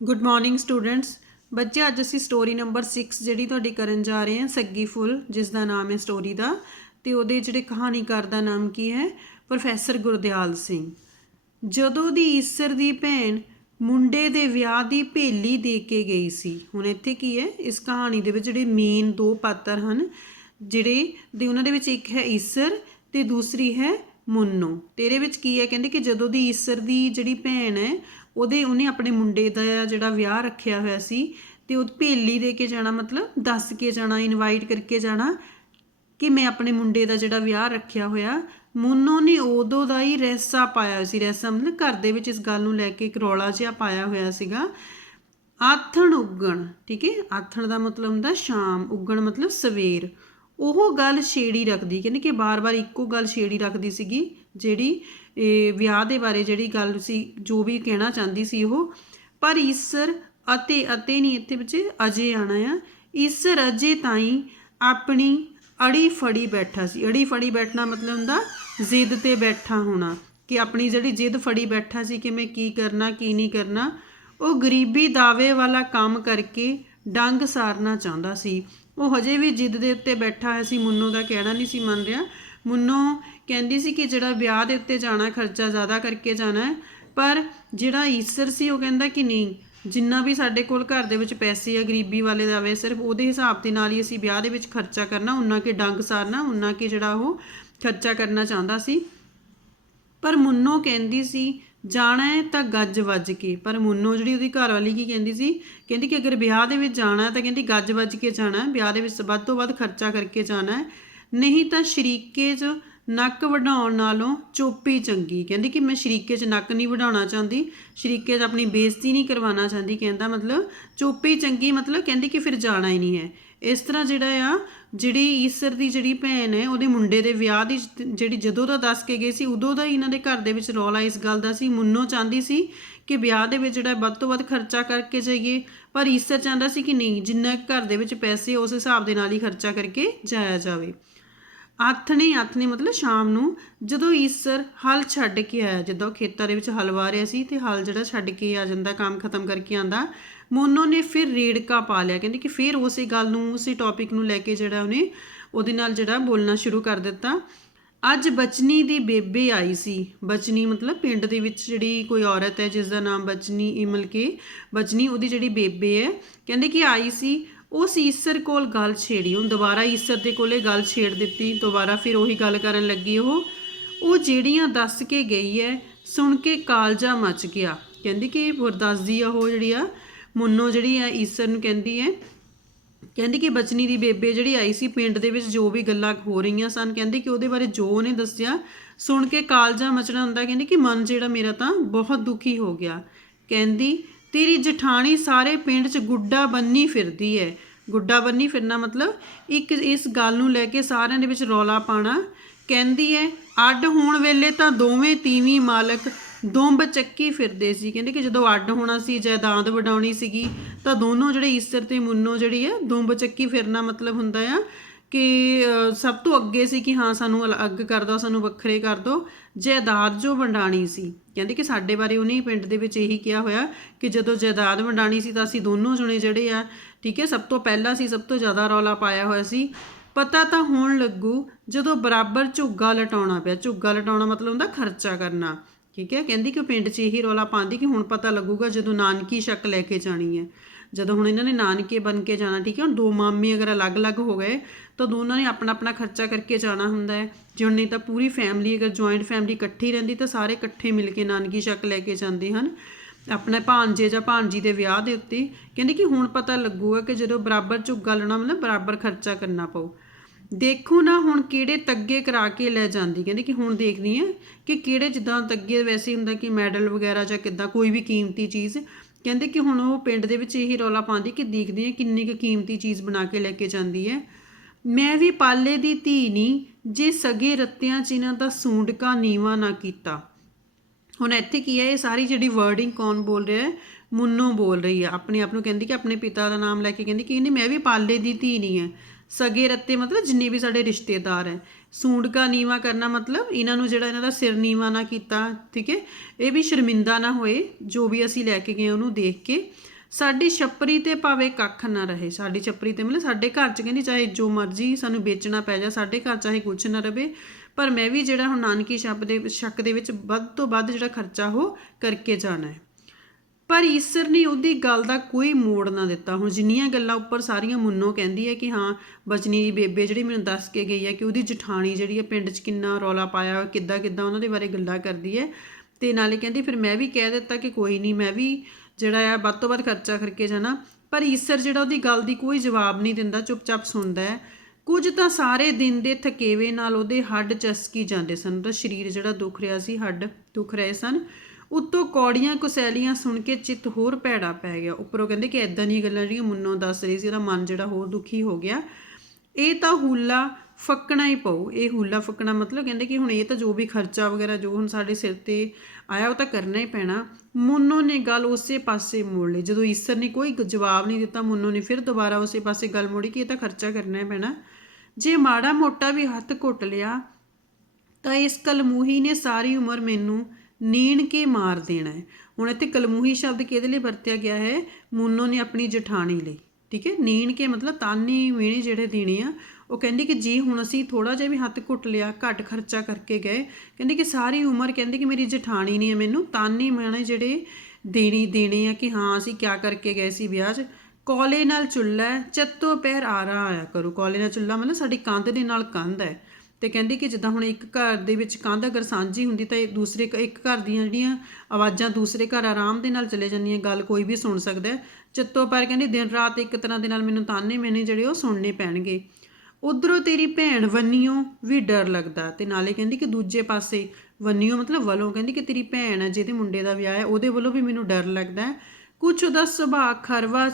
Good morning students. ਬੱਚੇ ਅੱਜ ਅਸੀਂ ਸਟੋਰੀ ਨੰਬਰ 6 ਜਿਹੜੀ ਤੁਹਾਡੀ ਕਰਨ ਜਾ ਰਹੇ ਹਾਂ, ਸੱਗੀ ਫੁੱਲ, ਜਿਸ ਦਾ ਨਾਮ ਹੈ ਸਟੋਰੀ ਦਾ। ਤੇ ਉਹਦੇ ਜਿਹੜੇ ਕਹਾਣੀਕਾਰ ਦਾ ਨਾਮ ਕੀ ਹੈ? ਪ੍ਰੋਫੈਸਰ ਗੁਰਦਿਆਲ ਸਿੰਘ। ਜਦੋਂ ਦੀ ਈਸਰ ਦੀ ਭੈਣ ਮੁੰਡੇ ਦੇ ਵਿਆਹ ਦੀ ਭੇਲੀ ਦੇ ਕੇ ਗਈ ਸੀ। ਹੁਣ ਇੱਥੇ ਕੀ ਹੈ, ਇਸ ਕਹਾਣੀ ਦੇ ਵਿੱਚ ਜਿਹੜੇ ਮੇਨ ਦੋ ਪਾਤਰ ਹਨ ਜਿਹੜੇ ਦੇ, ਉਹਨਾਂ ਦੇ ਵਿੱਚ ਇੱਕ ਹੈ ਈਸਰ ਤੇ ਦੂਸਰੀ ਹੈ ਮੁੰਨੋ। ਤੇਰੇ ਵਿੱਚ ਕੀ ਹੈ? ਕਹਿੰਦੇ ਕਿ ਜਦੋਂ ਦੀ ਈਸਰ ਦੀ ਜਿਹੜੀ ਭੈਣ ਹੈ ਉਹਨੇ ਆਪਣੇ ਮੁੰਡੇ ਦਾ ਜਿਹੜਾ ਵਿਆਹ ਰੱਖਿਆ ਹੋਇਆ ਸੀ ਤੇ ਉਹ ਭੇਲੀ ਦੇ ਕੇ ਜਾਣਾ, ਮਤਲਬ ਦੱਸ ਕੇ ਜਾਣਾ, ਇਨਵਾਈਟ ਕਰਕੇ ਜਾਣਾ ਕਿ ਮੈਂ ਆਪਣੇ ਮੁੰਡੇ ਦਾ ਜਿਹੜਾ ਵਿਆਹ ਰੱਖਿਆ ਹੋਇਆ। ਮੁੰਨੋ ਨੇ ਉਦੋਂ ਦਾ ਹੀ ਰਹਿਸਾ ਪਾਇਆ ਸੀ। ਰਹਿਸਾ ਮਤਲਬ ਘਰ ਦੇ ਵਿੱਚ ਇਸ ਗੱਲ ਨੂੰ ਲੈ ਕੇ ਇੱਕ ਰੌਲਾ ਜਿਹਾ ਪਾਇਆ ਹੋਇਆ ਸੀਗਾ। ਆਥਣ ਉੱਗਣ, ਠੀਕ ਹੈ, ਆਥਣ ਦਾ ਮਤਲਬ ਹੁੰਦਾ ਸ਼ਾਮ, ਉੱਗਣ ਮਤਲਬ ਸਵੇਰ। ਉਹ ਗੱਲ ਛੇੜੀ ਰੱਖਦੀ, ਕਹਿੰਦੇ ਕਿ ਬਾਰ-ਬਾਰ ਇੱਕੋ ਗੱਲ ਛੇੜੀ ਰੱਖਦੀ ਸੀਗੀ, ਜਿਹੜੀ ਵਿਆਹ ਦੇ ਬਾਰੇ ਜਿਹੜੀ ਗੱਲ ਸੀ, ਜੋ ਵੀ ਕਹਿਣਾ ਚਾਹੁੰਦੀ ਸੀ ਉਹ। ਪਰ ਈਸਰ ਅਤੇ ਨਹੀਂ, ਇੱਥੇ ਵਿੱਚ ਅਜੇ ਆਉਣਾ ਆ। ਈਸਰ ਅਜੇ ਤਾਈਂ ਆਪਣੀ ਅੜੀ ਫੜੀ ਬੈਠਾ ਸੀ। ਅੜੀ ਫੜੀ ਬੈਠਣਾ ਮਤਲਬ ਹੁੰਦਾ ਜ਼ਿੱਦ 'ਤੇ ਬੈਠਾ ਹੋਣਾ, ਕਿ ਆਪਣੀ ਜਿਹੜੀ ਜ਼ਿੱਦ ਫੜੀ ਬੈਠਾ ਸੀ ਕਿ ਮੈਂ ਕੀ ਕਰਨਾ ਕੀ ਨਹੀਂ ਕਰਨਾ। ਉਹ ਗਰੀਬੀ ਦਾਵੇ ਵਾਲਾ ਕੰਮ ਕਰਕੇ ਡੰਗ ਸਾਰਨਾ ਚਾਹੁੰਦਾ ਸੀ। ਉਹ ਹਜੇ ਵੀ ਜ਼ਿੱਦ ਦੇ ਉੱਤੇ ਬੈਠਾ ਹੋਇਆ ਸੀ, ਮੁੰਨੋ ਦਾ ਕਹਿਣਾ ਨਹੀਂ ਸੀ ਮੰਨ ਰਿਹਾ। ਮੁੰਨੋ ਕਹਿੰਦੀ ਸੀ ਕਿ ਜਿਹੜਾ ਵਿਆਹ ਦੇ ਉੱਤੇ ਜਾਣਾ ਖਰਚਾ ਜ਼ਿਆਦਾ ਕਰਕੇ ਜਾਣਾ ਹੈ, ਪਰ ਜਿਹੜਾ ਈਸਰ ਸੀ ਉਹ ਕਹਿੰਦਾ ਕਿ ਨਹੀਂ, ਜਿੰਨਾ ਵੀ ਸਾਡੇ ਕੋਲ ਘਰ ਦੇ ਵਿੱਚ ਪੈਸੇ ਆ ਗਰੀਬੀ ਵਾਲੇ ਦਾਵੇ, ਸਿਰਫ ਉਹਦੇ ਹਿਸਾਬ ਦੇ ਨਾਲ ਹੀ ਅਸੀਂ ਵਿਆਹ ਦੇ ਵਿੱਚ ਖਰਚਾ ਕਰਨਾ, ਉਨਾ ਕਿ ਡੰਗ ਸਾਰਨਾ, ਉਨਾ ਕਿ ਜਿਹੜਾ ਉਹ ਖਰਚਾ ਕਰਨਾ ਚਾਹੁੰਦਾ ਸੀ। ਪਰ ਮੁੰਨੋ ਕਹਿੰਦੀ ਸੀ ਜਾਣਾ ਹੈ ਤਾਂ ਗੱਜ ਵੱਜ ਕੇ। ਪਰ ਮੁੰਨੋ ਜਿਹੜੀ ਉਹਦੀ ਘਰ ਵਾਲੀ ਕੀ ਕਹਿੰਦੀ ਸੀ? ਕਹਿੰਦੀ ਕਿ ਅਗਰ ਵਿਆਹ ਦੇ ਵਿੱਚ ਜਾਣਾ ਤਾਂ ਕਹਿੰਦੀ ਗੱਜ ਵੱਜ ਕੇ ਜਾਣਾ, ਵਿਆਹ ਦੇ ਵਿੱਚ ਵੱਧ ਤੋਂ ਵੱਧ ਖਰਚਾ ਕਰਕੇ ਜਾਣਾ, ਨਹੀਂ ਤਾਂ ਸ਼ਰੀਕੇ 'ਚ ਨੱਕ ਵਢਾਉਣ ਨਾਲੋਂ ਚੋਪੀ ਚੰਗੀ। ਕਹਿੰਦੀ ਕਿ ਮੈਂ ਸ਼ਰੀਕੇ 'ਚ ਨੱਕ ਨਹੀਂ ਵਢਾਉਣਾ ਚਾਹੁੰਦੀ, ਸ਼ਰੀਕੇ 'ਚ ਆਪਣੀ ਬੇਇੱਜ਼ਤੀ ਨਹੀਂ ਕਰਵਾਉਣਾ ਚਾਹੁੰਦੀ। ਕਹਿੰਦਾ ਮਤਲਬ ਚੋਪੀ ਚੰਗੀ, ਮਤਲਬ ਕਹਿੰਦੀ ਕਿ ਫਿਰ ਜਾਣਾ ਹੀ ਨਹੀਂ ਹੈ। ਇਸ ਤਰ੍ਹਾਂ ਜਿਹੜਾ ਆ, ਜਿਹੜੀ ਈਸਰ ਦੀ ਜਿਹੜੀ ਭੈਣ ਹੈ ਉਹਦੇ ਮੁੰਡੇ ਦੇ ਵਿਆਹ ਦੀ ਜਿਹੜੀ ਜਦੋਂ ਦਾ ਦੱਸ ਕੇ ਗਏ ਸੀ, ਉਦੋਂ ਦਾ ਹੀ ਇਹਨਾਂ ਦੇ ਘਰ ਦੇ ਵਿੱਚ ਰੌਲਾ ਇਸ ਗੱਲ ਦਾ ਸੀ। ਮੁੰਨੋ ਚਾਹੁੰਦੀ ਸੀ ਕਿ ਵਿਆਹ ਦੇ ਵਿੱਚ ਜਿਹੜਾ ਵੱਧ ਤੋਂ ਵੱਧ ਖਰਚਾ ਕਰਕੇ ਜਾਈਏ, ਪਰ ਈਸਰ ਚਾਹੁੰਦਾ ਸੀ ਕਿ ਨਹੀਂ, ਜਿੰਨਾ ਘਰ ਦੇ ਵਿੱਚ ਪੈਸੇ ਉਸ ਹਿਸਾਬ ਦੇ ਨਾਲ ਹੀ ਖਰਚਾ ਕਰਕੇ ਜਾਇਆ ਜਾਵੇ। ਆਥਣੇ ਮਤਲਬ ਸ਼ਾਮ ਨੂੰ, ਜਦੋਂ ਈਸਰ ਹਲ ਛੱਡ ਕੇ ਆਇਆ, ਜਦੋਂ ਖੇਤਾਂ ਦੇ ਵਿੱਚ ਹਲ ਵਾਹ ਰਿਹਾ ਸੀ ਤੇ ਹਲ ਜਿਹੜਾ ਛੱਡ ਕੇ ਆ ਜਾਂਦਾ, ਕੰਮ ਖਤਮ ਕਰਕੇ ਆਉਂਦਾ, ਮੁੰਨੋ ਨੇ ਫਿਰ ਰੇੜਕਾ ਪਾ ਲਿਆ। ਕਹਿੰਦੀ ਕਿ ਫਿਰ ਉਸੇ ਗੱਲ ਨੂੰ, ਉਸੇ ਟੌਪਿਕ ਨੂੰ ਲੈ ਕੇ ਜਿਹੜਾ ਉਹਨੇ ਉਹਦੇ ਨਾਲ ਜਿਹੜਾ ਬੋਲਣਾ ਸ਼ੁਰੂ ਕਰ ਦਿੱਤਾ। ਅੱਜ ਬਚਨੀ ਦੀ ਬੇਬੇ ਆਈ ਸੀ। ਬਚਨੀ ਮਤਲਬ ਪਿੰਡ ਦੇ ਵਿੱਚ ਜਿਹੜੀ ਕੋਈ ਔਰਤ ਹੈ ਜਿਸ ਦਾ ਨਾਮ ਬਚਨੀ, ਮਤਲਬ ਕਿ ਬਚਨੀ ਉਹਦੀ ਜਿਹੜੀ ਬੇਬੇ ਹੈ, ਕਹਿੰਦੇ ਕਿ ਆਈ ਸੀ। ਉਸ ਈਸਰ ਕੋਲ ਗੱਲ ਛੇੜੀ। ਹੁਣ ਦੁਬਾਰਾ ਈਸਰ ਦੇ ਕੋਲੇ ਗੱਲ ਛੇੜ ਦਿੱਤੀ, ਦੁਬਾਰਾ ਫਿਰ ਉਹੀ ਗੱਲ ਕਰਨ ਲੱਗੀ। ਉਹ ਜਿਹੜੀਆਂ ਦੱਸ ਕੇ ਗਈ ਹੈ ਸੁਣ ਕੇ ਕਾਲਜਾ ਮਚ ਗਿਆ। ਕਹਿੰਦੀ ਕਿ ਹੋਰ ਦੱਸਦੀ ਆ ਉਹ ਜਿਹੜੀ ਆ ਮੁੰਨੋ, ਜਿਹੜੀ ਆ ਈਸਰ ਨੂੰ ਕਹਿੰਦੀ ਹੈ, ਕਹਿੰਦੀ ਕਿ ਬਚਨੀ ਦੀ ਬੇਬੇ ਜਿਹੜੀ ਆਈ ਸੀ, ਪਿੰਡ ਦੇ ਵਿੱਚ ਜੋ ਵੀ ਗੱਲਾਂ ਹੋ ਰਹੀਆਂ ਸਨ, ਕਹਿੰਦੀ ਕਿ ਉਹਦੇ ਬਾਰੇ ਜੋ ਉਹਨੇ ਦੱਸਿਆ ਸੁਣ ਕੇ ਕਾਲਜਾ ਮਚਣਾ ਹੁੰਦਾ। ਕਹਿੰਦੀ ਕਿ ਮਨ ਜਿਹੜਾ ਮੇਰਾ ਤਾਂ ਬਹੁਤ ਦੁਖੀ ਹੋ ਗਿਆ। ਕਹਿੰਦੀ ਤੇਰੀ ਜਠਾਣੀ ਸਾਰੇ ਪਿੰਡ 'ਚ ਗੁੱਡਾ ਬੰਨੀ ਫਿਰਦੀ ਹੈ। ਗੁੱਡਾ ਬੰਨੀ ਫਿਰਨਾ ਮਤਲਬ ਇੱਕ ਇਸ ਗੱਲ ਨੂੰ ਲੈ ਕੇ ਸਾਰਿਆਂ ਦੇ ਵਿੱਚ ਰੌਲਾ ਪਾਉਣਾ। ਕਹਿੰਦੀ ਹੈ ਅੱਡ ਹੋਣ ਵੇਲੇ ਤਾਂ ਦੋਵੇਂ ਤੀਵੀਂ ਮਾਲਕ ਦੁੰਬ ਚੱਕੀ ਫਿਰਦੇ ਸੀ। ਕਹਿੰਦੇ ਕਿ ਜਦੋਂ ਅੱਡ ਹੋਣਾ ਸੀ, ਜਾਇਦਾਦ ਵਡਾਉਣੀ ਸੀਗੀ, ਤਾਂ ਦੋਨੋਂ ਜਿਹੜੇ ਈਸਰ ਤੇ ਮੁੰਨੋ ਜਿਹੜੀ ਹੈ ਦੁੰਬ ਚੱਕੀ ਫਿਰਨਾ ਮਤਲਬ ਹੁੰਦਾ ਆ ਕਿ ਸਭ ਤੋਂ ਅੱਗੇ ਸੀ ਕਿ ਹਾਂ ਸਾਨੂੰ ਅਲੱਗ ਕਰ ਦਿਓ, ਸਾਨੂੰ ਵੱਖਰੇ ਕਰ ਦਿਓ, ਜਾਇਦਾਦ ਜੋ ਵੰਡਾਣੀ ਸੀ। ਕਹਿੰਦੇ ਕਿ ਸਾਡੇ ਬਾਰੇ ਉਹਨੇ ਪਿੰਡ ਦੇ ਵਿੱਚ ਇਹੀ ਕਿਹਾ ਹੋਇਆ ਕਿ ਜਦੋਂ ਜਾਇਦਾਦ ਵੰਡਾਣੀ ਸੀ ਤਾਂ ਅਸੀਂ ਦੋਨੋਂ ਜਣੇ ਜਿਹੜੇ ਆ, ਠੀਕ ਹੈ, ਸਭ ਤੋਂ ਪਹਿਲਾਂ ਸੀ, ਸਭ ਤੋਂ ਜ਼ਿਆਦਾ ਰੌਲਾ ਪਾਇਆ ਹੋਇਆ ਸੀ। ਪਤਾ ਤਾਂ ਹੋਣ ਲੱਗੂ ਜਦੋਂ ਬਰਾਬਰ ਝੁੱਗਾ ਲਟਾਉਣਾ ਪਿਆ। ਝੁੱਗਾ ਲਟਾਉਣਾ ਮਤਲਬ ਹੁੰਦਾ ਖਰਚਾ ਕਰਨਾ, ਠੀਕ ਹੈ। ਕਹਿੰਦੀ ਕਿ ਉਹ ਪਿੰਡ 'ਚ ਇਹੀ ਰੌਲਾ ਪਾਉਂਦੀ ਕਿ ਹੁਣ ਪਤਾ ਲੱਗੂਗਾ ਜਦੋਂ ਨਾਨਕੀ ਸ਼ੱਕ ਲੈ ਕੇ ਜਾਣੀ ਹੈ, ਜਦੋਂ ਹੁਣ ਇਹਨਾਂ ਨੇ ਨਾਨਕੇ ਬਣ ਕੇ ਜਾਣਾ, ਠੀਕ ਹੈ। ਹੁਣ ਦੋ ਮਾਮੇ ਅਗਰ ਅਲੱਗ-ਅਲੱਗ ਹੋ ਗਏ ਤਾਂ ਦੋਨਾਂ ਨੇ ਆਪਣਾ ਆਪਣਾ ਖਰਚਾ ਕਰਕੇ ਜਾਣਾ ਹੁੰਦਾ ਹੈ। ਜੇ ਹੁਣ ਨਹੀਂ ਤਾਂ ਪੂਰੀ ਫੈਮਿਲੀ, ਅਗਰ ਜੁਆਇੰਟ ਫੈਮਿਲੀ ਇਕੱਠੀ ਰਹਿੰਦੀ ਤਾਂ ਸਾਰੇ ਇਕੱਠੇ ਮਿਲ ਕੇ ਨਾਨਕੀ ਸ਼ੱਕ ਲੈ ਕੇ ਜਾਂਦੇ ਹਨ ਆਪਣੇ ਭਾਣਜੇ ਜਾਂ ਭਾਣਜੀ ਦੇ ਵਿਆਹ ਦੇ ਉੱਤੇ। ਕਹਿੰਦੀ ਕਿ ਹੁਣ ਪਤਾ ਲੱਗੂਗਾ ਕਿ ਜਦੋਂ ਬਰਾਬਰ ਝੁੱਗਾ ਲੈਣਾ ਮਤਲਬ ਬਰਾਬਰ ਖਰਚਾ ਕਰਨਾ ਪਊ। ਦੇਖੋ ਨਾ ਹੁਣ ਕਿਹੜੇ ਤੱਗੇ ਕਰਾ ਕੇ ਲੈ ਜਾਂਦੀ। ਕਹਿੰਦੀ ਕਿ ਹੁਣ ਦੇਖਦੀ ਹਾਂ ਕਿ ਕਿਹੜੇ, ਜਿੱਦਾਂ ਤੱਗੇ ਵੈਸੇ ਹੁੰਦਾ ਕਿ ਮੈਡਲ ਵਗੈਰਾ ਜਾਂ ਕਿੱਦਾਂ ਕੋਈ ਵੀ ਕੀਮਤੀ ਚੀਜ਼। ਕਹਿੰਦੇ ਕਿ ਹੁਣ ਉਹ ਪਿੰਡ ਦੇ ਵਿੱਚ ਇਹੀ ਰੌਲਾ ਪਾਉਂਦੀ ਕਿ ਦੇਖਦੀ ਹਾਂ ਕਿੰਨੀ ਕੁ ਕੀਮਤੀ ਚੀਜ਼ ਬਣਾ ਕੇ ਲੈ ਕੇ ਜਾਂਦੀ ਹੈ। ਮੈਂ ਵੀ ਪਾਲੇ ਦੀ ਧੀ ਨਹੀਂ, ਜੇ ਸਗੇ ਰੱਤਿਆਂ 'ਚ ਇਹਨਾਂ ਦਾ ਸੂੰਡਕਾ ਨੀਵਾਂ ਨਾ ਕੀਤਾ। ਹੁਣ ਇੱਥੇ ਕੀ ਹੈ, ਇਹ ਸਾਰੀ ਜਿਹੜੀ ਵਰਡਿੰਗ ਕੌਣ ਬੋਲ ਰਿਹਾ ਹੈ? ਮੁੰਨੋ ਬੋਲ ਰਹੀ ਹੈ ਆਪਣੇ ਆਪ ਨੂੰ। ਕਹਿੰਦੀ ਕਿ ਆਪਣੇ ਪਿਤਾ ਦਾ ਨਾਮ ਲੈ ਕੇ ਕਹਿੰਦੀ ਕਿ ਮੈਂ ਵੀ ਪਾਲੇ ਦੀ ਧੀ ਨਹੀਂ ਹੈ। ਸਗੇ ਰੱਤੇ ਮਤਲਬ ਜਿੰਨੇ ਵੀ ਸਾਡੇ ਰਿਸ਼ਤੇਦਾਰ ਹੈ, सूंड का नीवा करना मतलब इन्हां नूं जिहड़ा इन्हां दा सिर नीवा ना कीता, ठीक है, ये भी शर्मिंदा ना होए जो भी असीं लैके गए उहनूं देख के। साडी छपरी ते भावें कख ना रहे, साडी छपरी ते मतलब साडे घर च कहंदी चाहे जो मर्जी सानूं बेचना पै जाए, साडे घर चाहे कुछ ना रहे, पर मैं भी जिहड़ा हुण नानकी शक दे विच वध तो वध जिहड़ा खर्चा वो करके जाना है। पर ईसर ने ਉਹਦੀ ਗੱਲ ਦਾ ਕੋਈ ਮੋੜ ਨਾ ਦਿੱਤਾ। ਹੁਣ ਜਿੰਨੀਆਂ ਗੱਲਾਂ ਉੱਪਰ ਸਾਰੀਆਂ ਮੁੰਨੋ ਕਹਿੰਦੀ ਹੈ ਕਿ ਹਾਂ ਬਚਨੀ ਦੀ ਬੇਬੇ ਜਿਹੜੀ ਮੈਨੂੰ ਦੱਸ ਕੇ ਗਈ ਹੈ ਕਿ ਉਹਦੀ ਜਠਾਣੀ ਜਿਹੜੀ ਹੈ ਪਿੰਡ 'ਚ ਕਿੰਨਾ ਰੌਲਾ ਪਾਇਆ, ਕਿੱਦਾਂ ਕਿੱਦਾਂ ਉਹਨਾਂ ਦੇ ਬਾਰੇ ਗੱਲਾਂ ਕਰਦੀ ਹੈ, ਅਤੇ ਨਾਲੇ ਕਹਿੰਦੀ ਫਿਰ ਮੈਂ ਵੀ ਕਹਿ ਦਿੱਤਾ ਕਿ ਕੋਈ ਨਹੀਂ, ਮੈਂ ਵੀ ਜਿਹੜਾ ਆ ਵੱਧ ਤੋਂ ਵੱਧ ਖਰਚਾ ਕਰਕੇ ਜਾਣਾ। ਪਰ ਈਸਰ ਜਿਹੜਾ ਉਹਦੀ ਗੱਲ ਦੀ ਕੋਈ ਜਵਾਬ ਨਹੀਂ ਦਿੰਦਾ, ਚੁੱਪ-ਚਾਪ ਸੁਣਦਾ ਹੈ। ਕੁਝ ਤਾਂ ਸਾਰੇ ਦਿਨ ਦੇ ਥਕੇਵੇਂ ਨਾਲ ਉਹਦੇ ਹੱਡ ਚਸਕੀ ਜਾਂਦੇ ਸਨ, ਉਹਦਾ ਸਰੀਰ ਜਿਹੜਾ ਦੁੱਖ ਰਿਹਾ ਸੀ, ਹੱਡ ਦੁੱਖ ਰਹੇ ਸਨ। ਉੱਤੋਂ ਕੌੜੀਆਂ ਕੁਸੈਲੀਆਂ ਸੁਣ ਕੇ ਚਿੱਤ ਹੋਰ ਭੈੜਾ ਪੈ ਗਿਆ। ਉੱਪਰੋਂ ਕਹਿੰਦੇ ਕਿ ਇੱਦਾਂ ਦੀਆਂ ਗੱਲਾਂ ਜਿਹੜੀਆਂ ਮੁੰਨੋ ਦੱਸ ਰਹੀ ਸੀ, ਉਹਦਾ ਮਨ ਜਿਹੜਾ ਹੋਰ ਦੁਖੀ ਹੋ ਗਿਆ। ਇਹ ਤਾਂ ਹੂਲਾ ਫੱਕਣਾ ਹੀ ਪਊ, ਇਹ ਹੂਲਾ ਫੱਕਣਾ ਮਤਲਬ ਕਹਿੰਦੇ ਕਿ ਹੁਣ ਇਹ ਤਾਂ ਜੋ ਵੀ ਖਰਚਾ ਵਗੈਰਾ ਜੋ ਹੁਣ ਸਾਡੇ ਸਿਰ 'ਤੇ ਆਇਆ ਉਹ ਤਾਂ ਕਰਨਾ ਹੀ ਪੈਣਾ। ਮੁੰਨੋ ਨੇ ਗੱਲ ਉਸੇ ਪਾਸੇ ਮੋੜ ਲਈ। ਜਦੋਂ ਈਸਰ ਨੇ ਕੋਈ ਜਵਾਬ ਨਹੀਂ ਦਿੱਤਾ, ਮੁੰਨੋ ਨੇ ਫਿਰ ਦੁਬਾਰਾ ਉਸੇ ਪਾਸੇ ਗੱਲ ਮੋੜੀ ਕਿ ਇਹ ਤਾਂ ਖਰਚਾ ਕਰਨਾ ਹੀ ਪੈਣਾ। ਜੇ ਮਾੜਾ ਮੋਟਾ ਵੀ ਹੱਥ ਘੁੱਟ ਲਿਆ ਤਾਂ ਇਸ ਕਲਮੂਹੀ ਨੇ ਸਾਰੀ ਉਮਰ ਮੈਨੂੰ ਨੀਣ ਕੇ ਮਾਰ ਦੇਣਾ ਹੈ। ਹੁਣ ਇੱਥੇ ਕਲਮੂਹੀ ਸ਼ਬਦ ਕਿਹਦੇ ਲਈ ਵਰਤਿਆ ਗਿਆ ਹੈ? ਮੁੰਨੋ ਨੇ ਆਪਣੀ ਜਠਾਣੀ ਲਈ, ਠੀਕ ਹੈ। ਨੀਣ ਕੇ ਮਤਲਬ ਤਾਨੇ ਮਿਹਣੇ ਜਿਹੜੇ ਦੇਣੇ ਆ। ਉਹ ਕਹਿੰਦੀ ਕਿ ਜੀ ਹੁਣ ਅਸੀਂ ਥੋੜ੍ਹਾ ਜਿਹਾ ਵੀ ਹੱਥ ਘੁੱਟ ਲਿਆ, ਘੱਟ ਖਰਚਾ ਕਰਕੇ ਗਏ, ਕਹਿੰਦੀ ਕਿ ਸਾਰੀ ਉਮਰ ਕਹਿੰਦੀ ਕਿ ਮੇਰੀ ਜਠਾਣੀ ਨੇ ਮੈਨੂੰ ਤਾਨੇ ਮਿਹਣੇ ਜਿਹੜੇ ਦੇਣੇ ਆ ਕਿ ਹਾਂ ਅਸੀਂ ਕਿਆ ਕਰਕੇ ਗਏ ਸੀ ਵਿਆਹ 'ਚ। ਕੋਲੇ ਨਾਲ ਚੁੱਲ੍ਹਾ ਚੱਤੋ ਪਹਿਰ ਆਰਾ ਆਇਆ ਕਰੂ। ਕੋਲੇ ਨਾਲ ਚੁੱਲ੍ਹਾ ਮਤਲਬ ਸਾਡੀ ਕੰਧ ਦੇ ਨਾਲ ਕੰਧ ਹੈ, ਅਤੇ ਕਹਿੰਦੀ ਕਿ ਜਿੱਦਾਂ ਹੁਣ ਇੱਕ ਘਰ ਦੇ ਵਿੱਚ ਕੰਧ ਅਗਰ ਸਾਂਝੀ ਹੁੰਦੀ ਤਾਂ ਇੱਕ ਘਰ ਦੀਆਂ ਜਿਹੜੀਆਂ ਆਵਾਜ਼ਾਂ ਦੂਸਰੇ ਘਰ ਆਰਾਮ ਦੇ ਨਾਲ ਚਲੇ ਜਾਂਦੀਆਂ, ਗੱਲ ਕੋਈ ਵੀ ਸੁਣ ਸਕਦਾ। ਚੱਤੋ ਪੈਰ ਕਹਿੰਦੀ ਦਿਨ ਰਾਤ ਇੱਕ ਤਰ੍ਹਾਂ ਦੇ ਨਾਲ ਮੈਨੂੰ ਤਾਨੇ ਮਿਹਣੇ ਜਿਹੜੇ ਉਹ ਸੁਣਨੇ ਪੈਣਗੇ। ਉੱਧਰੋਂ ਤੇਰੀ ਭੈਣ ਵੰਨੀਓ ਵੀ ਡਰ ਲੱਗਦਾ, ਅਤੇ ਨਾਲੇ ਕਹਿੰਦੀ ਕਿ ਦੂਜੇ ਪਾਸੇ ਵੰਨੀਓ ਮਤਲਬ ਵੱਲੋਂ ਕਹਿੰਦੀ ਕਿ ਤੇਰੀ ਭੈਣ ਹੈ ਜਿਹਦੇ ਮੁੰਡੇ ਦਾ ਵਿਆਹ ਹੈ ਉਹਦੇ ਵੱਲੋਂ ਵੀ ਮੈਨੂੰ ਡਰ ਲੱਗਦਾ। ਕੁਛ ਉਹਦਾ ਸੁਭਾਅ ਖਰਵਾ,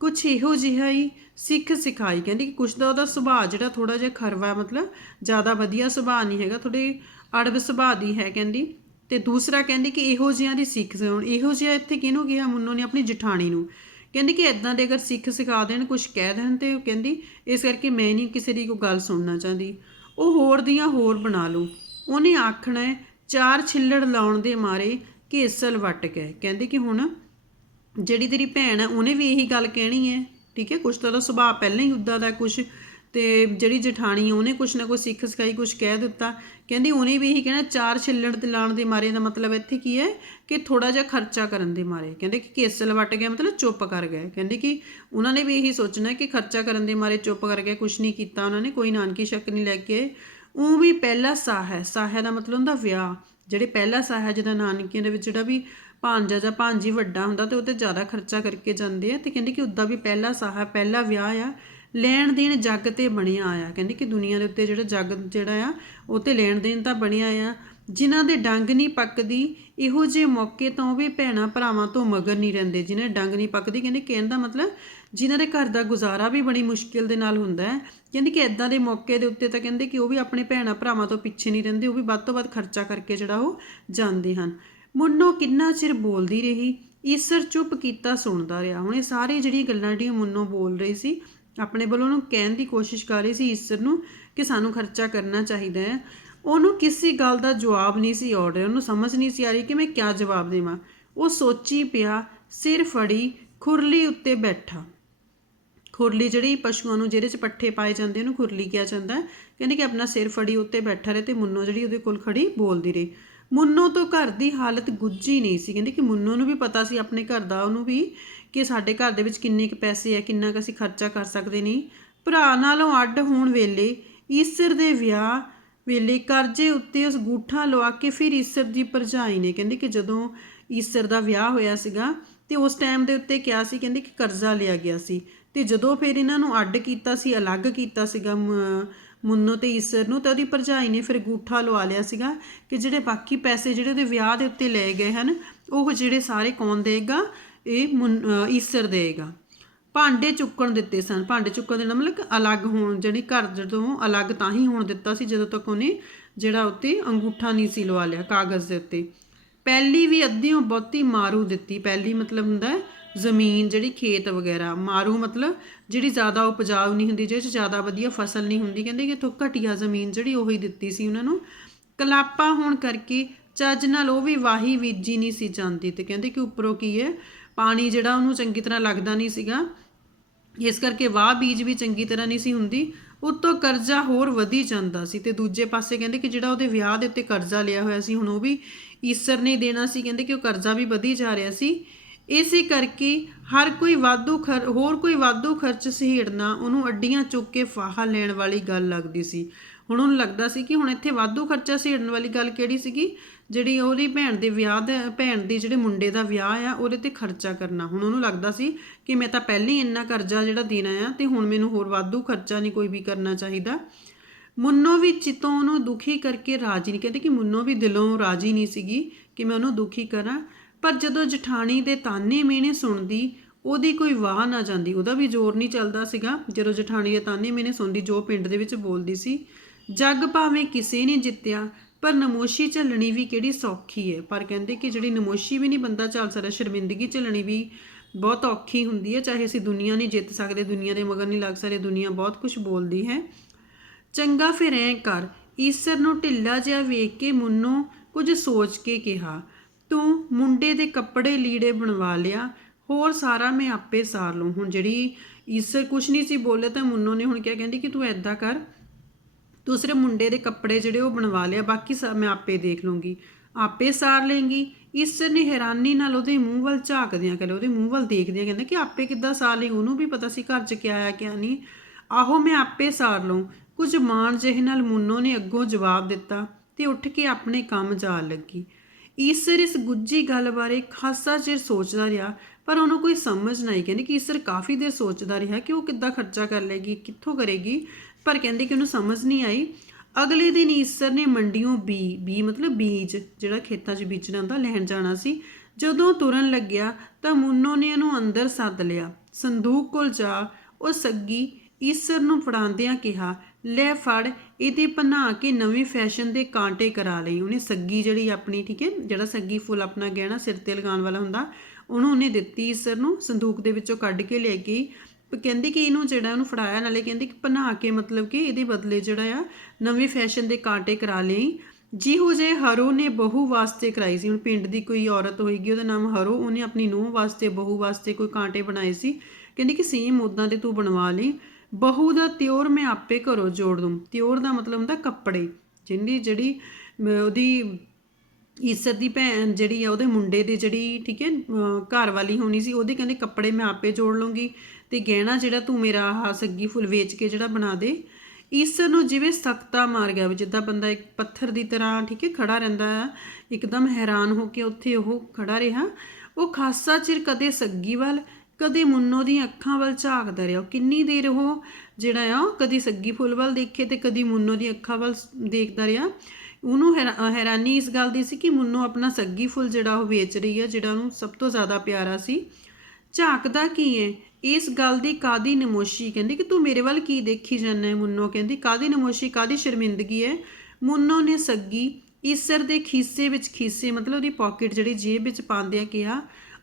ਕੁਛ ਇਹੋ ਜਿਹਾ ਹੀ ਸਿੱਖ ਸਿਖਾਈ, ਕਹਿੰਦੀ ਕਿ ਕੁਛ ਦਾ ਉਹਦਾ ਸੁਭਾਅ ਜਿਹੜਾ ਥੋੜ੍ਹਾ ਜਿਹਾ ਖਰਵਾ ਮਤਲਬ ਜ਼ਿਆਦਾ ਵਧੀਆ ਸੁਭਾਅ ਨਹੀਂ ਹੈਗਾ, ਥੋੜ੍ਹੇ ਅੜਬ ਸੁਭਾਅ ਦੀ ਹੈ ਕਹਿੰਦੀ। ਅਤੇ ਦੂਸਰਾ ਕਹਿੰਦੀ ਕਿ ਇਹੋ ਜਿਹਿਆਂ ਦੀ ਸਿੱਖ। ਹੁਣ ਇਹੋ ਜਿਹਾ ਇੱਥੇ ਕਿਹਨੂੰ ਕਿਹਾ? ਮੁੰਨੋ ਨੇ ਆਪਣੀ ਜਠਾਣੀ ਨੂੰ। ਕਹਿੰਦੀ ਕਿ ਇੱਦਾਂ ਦੇ ਅਗਰ ਸਿੱਖ ਸਿਖਾ ਦੇਣ, ਕੁਛ ਕਹਿ ਦੇਣ, ਅਤੇ ਕਹਿੰਦੀ ਇਸ ਕਰਕੇ ਮੈਂ ਨਹੀਂ ਕਿਸੇ ਦੀ ਕੋਈ ਗੱਲ ਸੁਣਨਾ ਚਾਹੁੰਦੀ। ਉਹ ਹੋਰ ਦੀਆਂ ਹੋਰ ਬਣਾ ਲਊ, ਉਹਨੇ ਆਖਣਾ ਚਾਰ ਛਿੱਲੜ ਲਾਉਣ ਦੇ ਮਾਰੇ ਘੇਸਲ ਵੱਟ ਗਏ। ਕਹਿੰਦੀ ਕਿ ਹੁਣ ਜਿਹੜੀ ਤੇਰੀ ਭੈਣ ਹੈ ਉਹਨੇ ਵੀ ਇਹੀ ਗੱਲ ਕਹਿਣੀ ਹੈ, ਠੀਕ ਹੈ। ਕੁਛ ਤਾਂ ਉਹਦਾ ਸੁਭਾਅ ਪਹਿਲਾਂ ਹੀ ਉੱਦਾਂ ਦਾ ਕੁਛ, ਅਤੇ ਜਿਹੜੀ ਜਠਾਣੀ ਉਹਨੇ ਕੁਛ ਨਾ ਕੁਛ ਸਿੱਖ ਸਿਖਾਈ, ਕੁਛ ਕਹਿ ਦਿੱਤਾ। ਕਹਿੰਦੀ ਉਹਨੇ ਵੀ ਇਹੀ ਕਹਿਣਾ ਚਾਰ ਛਿੱਲੜ ਤੇ ਲਾਉਣ ਦੇ ਮਾਰੇ ਦਾ ਮਤਲਬ ਇੱਥੇ ਕੀ ਹੈ ਕਿ ਥੋੜ੍ਹਾ ਜਿਹਾ ਖਰਚਾ ਕਰਨ ਦੇ ਮਾਰੇ। ਕਹਿੰਦੇ ਕਿ ਕੇਸਲ ਵੱਟ ਗਿਆ ਮਤਲਬ ਚੁੱਪ ਕਰ ਗਏ। ਕਹਿੰਦੇ ਕਿ ਉਹਨਾਂ ਨੇ ਵੀ ਇਹੀ ਸੋਚਣਾ ਕਿ ਖਰਚਾ ਕਰਨ ਦੇ ਮਾਰੇ ਚੁੱਪ ਕਰ ਗਏ, ਕੁਛ ਨਹੀਂ ਕੀਤਾ ਉਹਨਾਂ ਨੇ, ਕੋਈ ਨਾਨਕੀ ਸ਼ੱਕ ਨਹੀਂ ਲੈ ਕੇ। ਉਹ ਵੀ ਪਹਿਲਾ ਸਾਹ ਹੈ, ਸਾਹ ਦਾ ਮਤਲਬ ਹੁੰਦਾ ਵਿਆਹ। ਜਿਹੜੇ ਪਹਿਲਾ ਸਾਹ ਜਿਹਦਾ ਨਾਨਕੀਆਂ ਦੇ ਵਿੱਚ ਜਿਹੜਾ ਵੀ ਭਾਂਜਾ ਜਾਂ ਭਾਂਜੀ ਵੱਡਾ ਹੁੰਦਾ ਅਤੇ ਉਹ 'ਤੇ ਜ਼ਿਆਦਾ ਖਰਚਾ ਕਰਕੇ ਜਾਂਦੇ ਆ। ਅਤੇ ਕਹਿੰਦੇ ਕਿ ਉੱਦਾਂ ਵੀ ਪਹਿਲਾ ਸਾਹ ਪਹਿਲਾ ਵਿਆਹ ਆ, ਲੈਣ ਦੇਣ ਜੱਗ 'ਤੇ ਬਣਿਆ ਆ। ਕਹਿੰਦੇ ਕਿ ਦੁਨੀਆ ਦੇ ਉੱਤੇ ਜਿਹੜਾ ਜੱਗ ਜਿਹੜਾ ਆ ਉਹ 'ਤੇ ਲੈਣ ਦੇਣ ਤਾਂ ਬਣਿਆ ਆ। ਜਿਨ੍ਹਾਂ ਦੇ ਡੰਗ ਨਹੀਂ ਪੱਕਦੀ ਇਹੋ ਜਿਹੇ ਮੌਕੇ ਤੋਂ ਵੀ ਭੈਣਾਂ ਭਰਾਵਾਂ ਤੋਂ ਮਗਰ ਨਹੀਂ ਰਹਿੰਦੇ। ਜਿਹਨਾਂ ਦੇ ਡੰਗ ਨਹੀਂ ਪੱਕਦੀ, ਕਹਿੰਦੇ ਕਹਿਣ ਦਾ ਮਤਲਬ ਜਿਨ੍ਹਾਂ ਦੇ ਘਰ ਦਾ ਗੁਜ਼ਾਰਾ ਵੀ ਬੜੀ ਮੁਸ਼ਕਿਲ ਦੇ ਨਾਲ ਹੁੰਦਾ ਹੈ। ਕਹਿੰਦੀ ਕਿ ਇੱਦਾਂ ਦੇ ਮੌਕੇ ਦੇ ਉੱਤੇ ਤਾਂ ਕਹਿੰਦੇ ਕਿ ਉਹ ਵੀ ਆਪਣੇ ਭੈਣਾਂ ਭਰਾਵਾਂ ਤੋਂ ਪਿੱਛੇ ਨਹੀਂ ਰਹਿੰਦੇ, ਉਹ ਵੀ ਵੱਧ ਤੋਂ ਵੱਧ ਖਰਚਾ ਕਰਕੇ ਜਿਹੜਾ ਉਹ ਜਾਂਦੇ ਹਨ। ਮੁੰਨੋ ਕਿੰਨਾ ਚਿਰ ਬੋਲਦੀ ਰਹੀ, ਈਸਰ ਚੁੱਪ ਕੀਤਾ ਸੁਣਦਾ ਰਿਹਾ। ਹੁਣ ਇਹ ਸਾਰੀ ਜਿਹੜੀਆਂ ਗੱਲਾਂ ਜਿਹੜੀਆਂ ਮੁੰਨੋ ਬੋਲ ਰਹੀ ਸੀ ਆਪਣੇ ਵੱਲੋਂ ਉਹਨੂੰ ਕਹਿਣ ਦੀ ਕੋਸ਼ਿਸ਼ ਕਰ ਰਹੀ ਸੀ ਈਸਰ ਨੂੰ ਕਿ ਸਾਨੂੰ ਖਰਚਾ ਕਰਨਾ ਚਾਹੀਦਾ ਹੈ। ਉਹਨੂੰ ਕਿਸੇ ਗੱਲ ਦਾ ਜਵਾਬ ਨਹੀਂ ਸੀ ਆਉ ਰਿਹਾ, ਉਹਨੂੰ ਸਮਝ ਨਹੀਂ ਸੀ ਆ ਰਹੀ ਕਿ ਮੈਂ ਕਿਆ ਜਵਾਬ ਦੇਵਾਂ। ਉਹ ਸੋਚੀ ਪਿਆ, ਸਿਰ ਫੜੀ ਖੁਰਲੀ ਉੱਤੇ ਬੈਠਾ। ਖੁਰਲੀ ਜਿਹੜੀ ਪਸ਼ੂਆਂ ਨੂੰ ਜਿਹਦੇ 'ਚ ਪੱਠੇ ਪਾਏ ਜਾਂਦੇ ਉਹਨੂੰ ਖੁਰਲੀ ਕਿਹਾ ਜਾਂਦਾ। ਕਹਿੰਦੀ ਕਿ ਆਪਣਾ ਸਿਰ ਫੜੀ ਉੱਤੇ ਬੈਠਾ ਰਹੇ, ਅਤੇ ਮੁੰਨੋ ਜਿਹੜੀ ਉਹਦੇ ਕੋਲ ਖੜੀ ਬੋਲਦੀ ਰਹੀ। ਮੁੰਨੋ ਤੋਂ ਘਰ ਦੀ ਹਾਲਤ ਗੁੱਝੀ ਨਹੀਂ ਸੀ। ਕਹਿੰਦੀ ਕਿ ਮੁੰਨੋ ਨੂੰ ਵੀ ਪਤਾ ਸੀ ਆਪਣੇ ਘਰ ਦਾ, ਉਹਨੂੰ ਵੀ ਕਿ ਸਾਡੇ ਘਰ ਦੇ ਵਿੱਚ ਕਿੰਨੇ ਕੁ ਪੈਸੇ ਹੈ, ਕਿੰਨਾ ਕੁ ਅਸੀਂ ਖਰਚਾ ਕਰ ਸਕਦੇ ਨਹੀਂ। ਭਰਾ ਨਾਲੋਂ ਅੱਡ ਹੋਣ ਵੇਲੇ ਈਸਰ ਦੇ ਵਿਆਹ ਵੇਲੇ ਕਰਜ਼ੇ ਉੱਤੇ ਉਸ ਗੂਠਾ ਲਵਾ ਕੇ ਫਿਰ ਈਸਰ ਦੀ ਭਰਜਾਈ ਨੇ, ਕਹਿੰਦੀ ਕਿ ਜਦੋਂ ਈਸਰ ਦਾ ਵਿਆਹ ਹੋਇਆ ਸੀਗਾ ਅਤੇ ਉਸ ਟਾਈਮ ਦੇ ਉੱਤੇ ਕਿਹਾ ਸੀ, ਕਹਿੰਦੀ ਕਿ ਕਰਜ਼ਾ ਲਿਆ ਗਿਆ ਸੀ, ਅਤੇ ਜਦੋਂ ਫਿਰ ਇਹਨਾਂ ਨੂੰ ਅੱਡ ਕੀਤਾ ਸੀ, ਅਲੱਗ ਕੀਤਾ ਸੀਗਾ ਮੁੰਨੋ ਅਤੇ ਈਸਰ ਨੂੰ, ਤਾਂ ਉਹਦੀ ਭਰਜਾਈ ਨੇ ਫਿਰ ਗੂਠਾ ਲਵਾ ਲਿਆ ਸੀਗਾ ਕਿ ਜਿਹੜੇ ਬਾਕੀ ਪੈਸੇ ਜਿਹੜੇ ਉਹਦੇ ਵਿਆਹ ਦੇ ਉੱਤੇ ਲਏ ਗਏ ਹਨ ਉਹ ਜਿਹੜੇ ਸਾਰੇ ਕੌਣ ਦੇਗਾ? ਇਹ ਈਸਰ ਦੇਗਾ। ਭਾਂਡੇ ਚੁੱਕਣ ਦਿੱਤੇ ਸਨ। ਭਾਂਡੇ ਚੁੱਕਣ ਦੇਣਾ ਮਤਲਬ ਅਲੱਗ ਹੋਣ, ਜਿਹੜੀ ਘਰ ਜਦੋਂ ਅਲੱਗ ਤਾਂ ਹੀ ਹੋਣ ਦਿੱਤਾ ਸੀ ਜਦੋਂ ਤੱਕ ਉਹਨੇ ਜਿਹੜਾ ਉੱਤੇ ਅੰਗੂਠਾ ਨਹੀਂ ਸੀ ਲਵਾ ਲਿਆ ਕਾਗਜ਼ ਦੇ ਉੱਤੇ। ਪਹਿਲੀ ਵੀ ਅੱਧਿਓਂ ਬਹੁਤੀ ਮਾਰੂ ਦਿੱਤੀ। ਪਹਿਲੀ ਮਤਲਬ ਹੁੰਦਾ ਹੈ ਜ਼ਮੀਨ ਜਿਹੜੀ ਖੇਤ ਵਗੈਰਾ, ਮਾਰੂ ਮਤਲਬ ਜਿਹੜੀ ਜ਼ਿਆਦਾ ਉਪਜਾਊ ਨਹੀਂ ਹੁੰਦੀ, ਜਿਹਦੇ 'ਚ ਜ਼ਿਆਦਾ ਵਧੀਆ ਫਸਲ ਨਹੀਂ ਹੁੰਦੀ। ਕਹਿੰਦੇ ਕਿ ਇੱਥੋਂ ਘਟੀਆ ਜ਼ਮੀਨ ਜਿਹੜੀ ਉਹੀ ਦਿੱਤੀ ਸੀ ਉਹਨਾਂ ਨੂੰ। ਕਲਾਪਾ ਹੋਣ ਕਰਕੇ ਚੱਜ ਨਾਲ ਉਹ ਵੀ ਵਾਹੀ ਬੀਜੀ ਨਹੀਂ ਸੀ ਜਾਂਦੀ। ਤੇ ਕਹਿੰਦੇ ਕਿ ਉੱਪਰੋਂ ਕੀ ਹੈ, ਪਾਣੀ ਜਿਹੜਾ ਉਹਨੂੰ ਚੰਗੀ ਤਰ੍ਹਾਂ ਲੱਗਦਾ ਨਹੀਂ ਸੀਗਾ, ਇਸ ਕਰਕੇ ਵਾਹ ਬੀਜ ਵੀ ਚੰਗੀ ਤਰ੍ਹਾਂ ਨਹੀਂ ਸੀ ਹੁੰਦੀ। ਉੱਤੋਂ ਕਰਜ਼ਾ ਹੋਰ ਵਧੀ ਜਾਂਦਾ ਸੀ। ਤੇ ਦੂਜੇ ਪਾਸੇ ਕਹਿੰਦੇ ਕਿ ਜਿਹੜਾ ਉਹਦੇ ਵਿਆਹ ਦੇ ਉੱਤੇ ਕਰਜ਼ਾ ਲਿਆ ਹੋਇਆ ਸੀ, ਹੁਣ ਉਹ ਵੀ ਈਸਰ ਨੇ ਦੇਣਾ ਸੀ। ਕਹਿੰਦੇ ਕਿ ਉਹ ਕਰਜ਼ਾ ਵੀ ਵਧੀ ਜਾ ਰਿਹਾ ਸੀ। ਇਸੇ ਕਰਕੇ ਹਰ ਕੋਈ ਹੋਰ ਕੋਈ ਵਾਧੂ ਖਰਚ ਸਹੇੜਨਾ ਉਹਨੂੰ ਅੱਡੀਆਂ ਚੁੱਕ ਕੇ ਫਾਹਾ ਲੈਣ ਵਾਲੀ ਗੱਲ ਲੱਗਦੀ ਸੀ। ਹੁਣ ਉਹਨੂੰ ਲੱਗਦਾ ਸੀ ਕਿ ਹੁਣ ਇੱਥੇ ਵਾਧੂ ਖਰਚਾ ਸਹੇੜਨ ਵਾਲੀ ਗੱਲ ਕਿਹੜੀ ਸੀਗੀ, ਜਿਹੜੀ ਉਹਦੀ ਭੈਣ ਦੇ ਵਿਆਹ ਦਾ, ਭੈਣ ਦੀ ਜਿਹੜੇ ਮੁੰਡੇ ਦਾ ਵਿਆਹ ਆ ਉਹਦੇ 'ਤੇ ਖਰਚਾ ਕਰਨਾ। ਹੁਣ ਉਹਨੂੰ ਲੱਗਦਾ ਸੀ ਕਿ ਮੈਂ ਤਾਂ ਪਹਿਲਾਂ ਹੀ ਇੰਨਾ ਕਰਜ਼ਾ ਜਿਹੜਾ ਦੇਣਾ ਆ, ਤੇ ਹੁਣ ਮੈਨੂੰ ਹੋਰ ਵਾਧੂ ਖਰਚਾ ਨਹੀਂ ਕੋਈ ਵੀ ਕਰਨਾ ਚਾਹੀਦਾ। ਮੁੰਨੋ ਵੀ ਚਿੱਤੋਂ ਉਹਨੂੰ ਦੁਖੀ ਕਰਕੇ ਰਾਜੀ ਨਹੀਂ। ਕਹਿੰਦੇ ਕਿ ਮੁੰਨੋ ਵੀ ਦਿਲੋਂ ਰਾਜੀ ਨਹੀਂ ਸੀਗੀ ਕਿ ਮੈਂ ਉਹਨੂੰ ਦੁਖੀ ਕਰਾਂ। ਪਰ ਜਦੋਂ ਜਠਾਣੀ ਦੇ ਤਾਨੇ ਮਿਹਣੇ ਸੁਣਦੀ, ਉਹਦੀ ਕੋਈ ਵਾਹ ਨਾ ਜਾਂਦੀ। ਉਹਦਾ ਵੀ ਜ਼ੋਰ ਨਹੀਂ ਚੱਲਦਾ ਸੀਗਾ ਜਦੋਂ ਜਠਾਣੀ ਦੇ ਤਾਨੇ ਮਿਹਣੇ ਸੁਣਦੀ, ਜੋ ਪਿੰਡ ਦੇ ਵਿੱਚ ਬੋਲਦੀ ਸੀ। ਜੱਗ ਭਾਵੇਂ ਕਿਸੇ ਨੇ ਜਿੱਤਿਆ, ਪਰ ਨਮੋਸ਼ੀ ਝੱਲਣੀ ਵੀ ਕਿਹੜੀ ਸੌਖੀ ਹੈ। ਪਰ ਕਹਿੰਦੇ ਕਿ ਜਿਹੜੀ ਨਮੋਸ਼ੀ ਵੀ ਨਹੀਂ ਬੰਦਾ ਝੱਲ ਸਕਦਾ, ਸ਼ਰਮਿੰਦਗੀ ਝੱਲਣੀ ਵੀ ਬਹੁਤ ਔਖੀ ਹੁੰਦੀ ਹੈ। ਚਾਹੇ ਅਸੀਂ ਦੁਨੀਆ ਨਹੀਂ ਜਿੱਤ ਸਕਦੇ, ਦੁਨੀਆ ਦੇ ਮਗਰ ਨਹੀਂ ਲੱਗ ਸਕਦੇ, ਦੁਨੀਆ ਬਹੁਤ ਕੁਝ ਬੋਲਦੀ ਹੈ। ਚੰਗਾ ਫਿਰ ਐਂ ਕਰ, ਈਸਰ ਨੂੰ ਢਿੱਲਾ ਜਿਹਾ ਵੇਖ ਕੇ ਮੁੰਨੋ ਕੁਝ ਸੋਚ ਕੇ ਕਿਹਾ, ਤੂੰ ਮੁੰਡੇ ਦੇ ਕੱਪੜੇ ਲੀੜੇ ਬਣਵਾ ਲਿਆ, ਹੋਰ ਸਾਰਾ ਮੈਂ ਆਪੇ ਸਾਰ ਲੂੰ। ਹੁਣ ਜਿਹੜੀ ਈਸਰ ਕੁਛ ਨਹੀਂ ਸੀ ਬੋਲਿਆ ਤਾਂ ਮੁੰਨੋ ਨੇ ਹੁਣ ਕਿਹਾ, ਕਹਿੰਦੀ ਕਿ ਤੂੰ ਐਦਾਂ ਕਰ, ਦੂਸਰੇ ਮੁੰਡੇ ਦੇ ਕੱਪੜੇ ਜਿਹੜੇ ਉਹ ਬਣਵਾ ਲਿਆ, ਬਾਕੀ ਮੈਂ ਆਪੇ ਦੇਖ ਲੂੰਗੀ। ਆਪੇ ਸਾਰ ਲੇਂਗੀ? ਈਸਰ ਨੇ ਹੈਰਾਨੀ ਨਾਲ ਉਹਦੇ ਮੂੰਹ ਵੱਲ ਝਾਕਦਿਆਂ, ਕਹਿੰਦੇ ਉਹਦੇ ਮੂੰਹ ਵੱਲ ਦੇਖਦਿਆਂ ਕਹਿੰਦਾ ਕਿ ਆਪੇ ਕਿੱਦਾਂ ਸਾਰ ਲਈ? ਉਹਨੂੰ ਵੀ ਪਤਾ ਸੀ ਘਰ 'ਚ ਕਿਆ ਆਇਆ ਕਿਆ ਨਹੀਂ। ਆਹੋ ਮੈਂ ਆਪੇ ਸਾਰ ਲਊਂ, ਕੁਝ ਮਾਣ ਜਿਹੇ ਨਾਲ ਮੁੰਨੋ ਨੇ ਅੱਗੋਂ ਜਵਾਬ ਦਿੱਤਾ ਤੇ ਉੱਠ ਕੇ ਆਪਣੇ ਕੰਮ ਜਾਣ ਲੱਗੀ। ਈਸਰ ਇਸ ਗੁੱਝੀ ਗੱਲ ਬਾਰੇ ਖਾਸਾ ਚਿਰ ਸੋਚਦਾ ਰਿਹਾ, ਪਰ ਉਹਨੂੰ ਕੋਈ ਸਮਝ ਨਹੀਂ ਆਈ। ਕਹਿੰਦੇ ਕਿ ਈਸਰ ਕਾਫੀ ਦੇਰ ਸੋਚਦਾ ਰਿਹਾ ਕਿ ਉਹ ਕਿੱਦਾਂ ਖਰਚਾ ਕਰ ਲਏਗੀ, ਕਿੱਥੋਂ ਕਰੇਗੀ, ਪਰ ਕਹਿੰਦੇ ਕਿ ਉਹਨੂੰ ਸਮਝ ਨਹੀਂ ਆਈ। ਅਗਲੇ ਦਿਨ ਈਸਰ ਨੇ ਮੰਡੀਓਂ ਬੀ ਮਤਲਬ ਬੀਜ, ਜਿਹੜਾ ਖੇਤਾਂ 'ਚ ਬੀਜਣਾ ਹੁੰਦਾ, ਲੈਣ ਜਾਣਾ ਸੀ। ਜਦੋਂ ਤੁਰਨ ਲੱਗਿਆ ਤਾਂ ਮੁੰਨੋ ਨੇ ਉਹਨੂੰ ਅੰਦਰ ਸੱਦ ਲਿਆ। ਸੰਦੂਕ ਕੋਲ ਜਾ ਉਹ ਸੱਗੀ ਈਸਰ ਨੂੰ ਫੜਾਉਂਦਿਆਂ ਕਿਹਾ, ਲੈ ਫੜ, ਇਹਦੇ ਬਣਾ ਕੇ ਨਵੇਂ ਫੈਸ਼ਨ ਦੇ ਕਾਂਟੇ ਕਰਾ ਲਈ। ਉਹਨੇ ਸੱਗੀ ਜਿਹੜੀ ਆਪਣੀ, ਠੀਕ ਹੈ, ਜਿਹੜਾ ਸੱਗੀ ਫੁੱਲ ਆਪਣਾ ਗਹਿਣਾ ਸਿਰ 'ਤੇ ਲਗਾਉਣ ਵਾਲਾ ਹੁੰਦਾ, ਉਹਨੂੰ ਉਹਨੇ ਦਿੱਤੀ ਈਸਰ ਨੂੰ, ਸੰਦੂਕ ਦੇ ਵਿੱਚੋਂ ਕੱਢ ਕੇ ਲੈ ਗਈ। ਕਹਿੰਦੀ ਕਿ ਇਹਨੂੰ ਜਿਹੜਾ ਉਹਨੂੰ ਫੜਾਇਆ, ਨਾਲੇ ਕਹਿੰਦੀ ਕਿ ਬਣਾ ਕੇ ਮਤਲਬ ਕਿ ਇਹਦੇ ਬਦਲੇ ਜਿਹੜਾ ਆ ਨਵੇਂ ਫੈਸ਼ਨ ਦੇ ਕਾਂਟੇ ਕਰਾ ਲਈ, ਜਿਹੋ ਜਿਹੇ ਹਰੋ ਨੇ ਬਹੂ ਵਾਸਤੇ ਕਰਾਈ ਸੀ। ਹੁਣ ਪਿੰਡ ਦੀ ਕੋਈ ਔਰਤ ਹੋਏਗੀ, ਉਹਦਾ ਨਾਮ ਹਰੋ, ਉਹਨੇ ਆਪਣੀ ਨੂੰਹ ਵਾਸਤੇ, ਬਹੂ ਵਾਸਤੇ ਕੋਈ ਕਾਂਟੇ ਬਣਾਏ ਸੀ। ਕਹਿੰਦੀ ਕਿ ਸੇਮ ਉੱਦਾਂ ਦੇ ਤੂੰ ਬਣਵਾ ਲਈ। ਬਹੂ ਦਾ ਤਿਉਰ ਮੈਂ ਆਪੇ ਘਰੋਂ ਜੋੜ ਦੂੰ। ਤਿਉਰ ਦਾ ਮਤਲਬ ਹੁੰਦਾ ਕੱਪੜੇ। ਜਿਹੜੀ ਉਹਦੀ ਈਸਰ ਦੀ ਭੈਣ ਜਿਹੜੀ ਆ, ਉਹਦੇ ਮੁੰਡੇ ਦੇ ਜਿਹੜੀ, ਠੀਕ ਹੈ, ਘਰ ਵਾਲੀ ਹੋਣੀ ਸੀ, ਉਹਦੇ ਕਹਿੰਦੇ ਕੱਪੜੇ ਮੈਂ ਆਪੇ ਜੋੜ ਲੂੰਗੀ, ਤੇ ਗਹਿਣਾ ਜਿਹੜਾ ਤੂੰ ਮੇਰਾ ਆਹ ਸੱਗੀ ਫੁੱਲ ਵੇਚ ਕੇ ਜਿਹੜਾ ਬਣਾ ਦੇ। ਈਸਰ ਨੂੰ ਜਿਵੇਂ ਸਖਤਾ ਮਾਰ ਗਿਆ, ਵੀ ਜਿੱਦਾਂ ਬੰਦਾ ਇੱਕ ਪੱਥਰ ਦੀ ਤਰ੍ਹਾਂ, ਠੀਕ ਹੈ, ਖੜਾ ਰਹਿੰਦਾ ਆ, ਇੱਕਦਮ ਹੈਰਾਨ ਹੋ ਕੇ ਉੱਥੇ ਉਹ ਖੜਾ ਰਿਹਾ। ਉਹ ਖਾਸਾ ਚਿਰ ਕਦੇ ਸੱਗੀ ਵੱਲ, ਕਦੇ ਮੁੰਨੋ ਦੀਆਂ ਅੱਖਾਂ ਵੱਲ ਝਾਕਦਾ ਰਿਹਾ। ਕਿੰਨੀ ਦੇਰ ਉਹ ਜਿਹੜਾ ਆ ਕਦੀ ਸੱਗੀ ਫੁੱਲ ਵੱਲ ਦੇਖੇ ਤੇ ਕਦੀ ਮੁੰਨੋ ਦੀਆਂ ਅੱਖਾਂ ਵੱਲ ਦੇਖਦਾ ਰਿਹਾ। ਉਹਨੂੰ ਹੈਰਾਨੀ ਇਸ ਗੱਲ ਦੀ ਸੀ ਕਿ ਮੁੰਨੋ ਆਪਣਾ ਸੱਗੀ ਫੁੱਲ ਜਿਹੜਾ ਉਹ ਵੇਚ ਰਹੀ ਹੈ, ਜਿਹੜਾ ਉਹਨੂੰ ਸਭ ਤੋਂ ਜ਼ਿਆਦਾ ਪਿਆਰਾ ਸੀ। ਝਾਕਦਾ ਕੀ ਹੈ? ਇਸ ਗੱਲ ਦੀ ਕਾਦੀ ਨਮੋਸ਼ੀ? ਕਹਿੰਦੀ ਕਿ ਤੂੰ ਮੇਰੇ ਵੱਲ ਕੀ ਦੇਖੀ ਜਾਂਦਾ ਹੈ? ਮੁੰਨੋ ਕਹਿੰਦੀ ਕਾਦੀ ਨਮੋਸ਼ੀ, ਕਾਦੀ ਸ਼ਰਮਿੰਦਗੀ ਹੈ? ਮੁੰਨੋ ਨੇ ਸੱਗੀ ਈਸਰ ਦੇ ਖੀਸੇ ਵਿੱਚ, ਖੀਸੇ ਮਤਲਬ ਉਹਦੀ ਪੋਕਟ ਜਿਹੜੀ ਜੇਬ ਵਿੱਚ ਪਾਉਂਦਿਆਂ ਕਿਹਾ,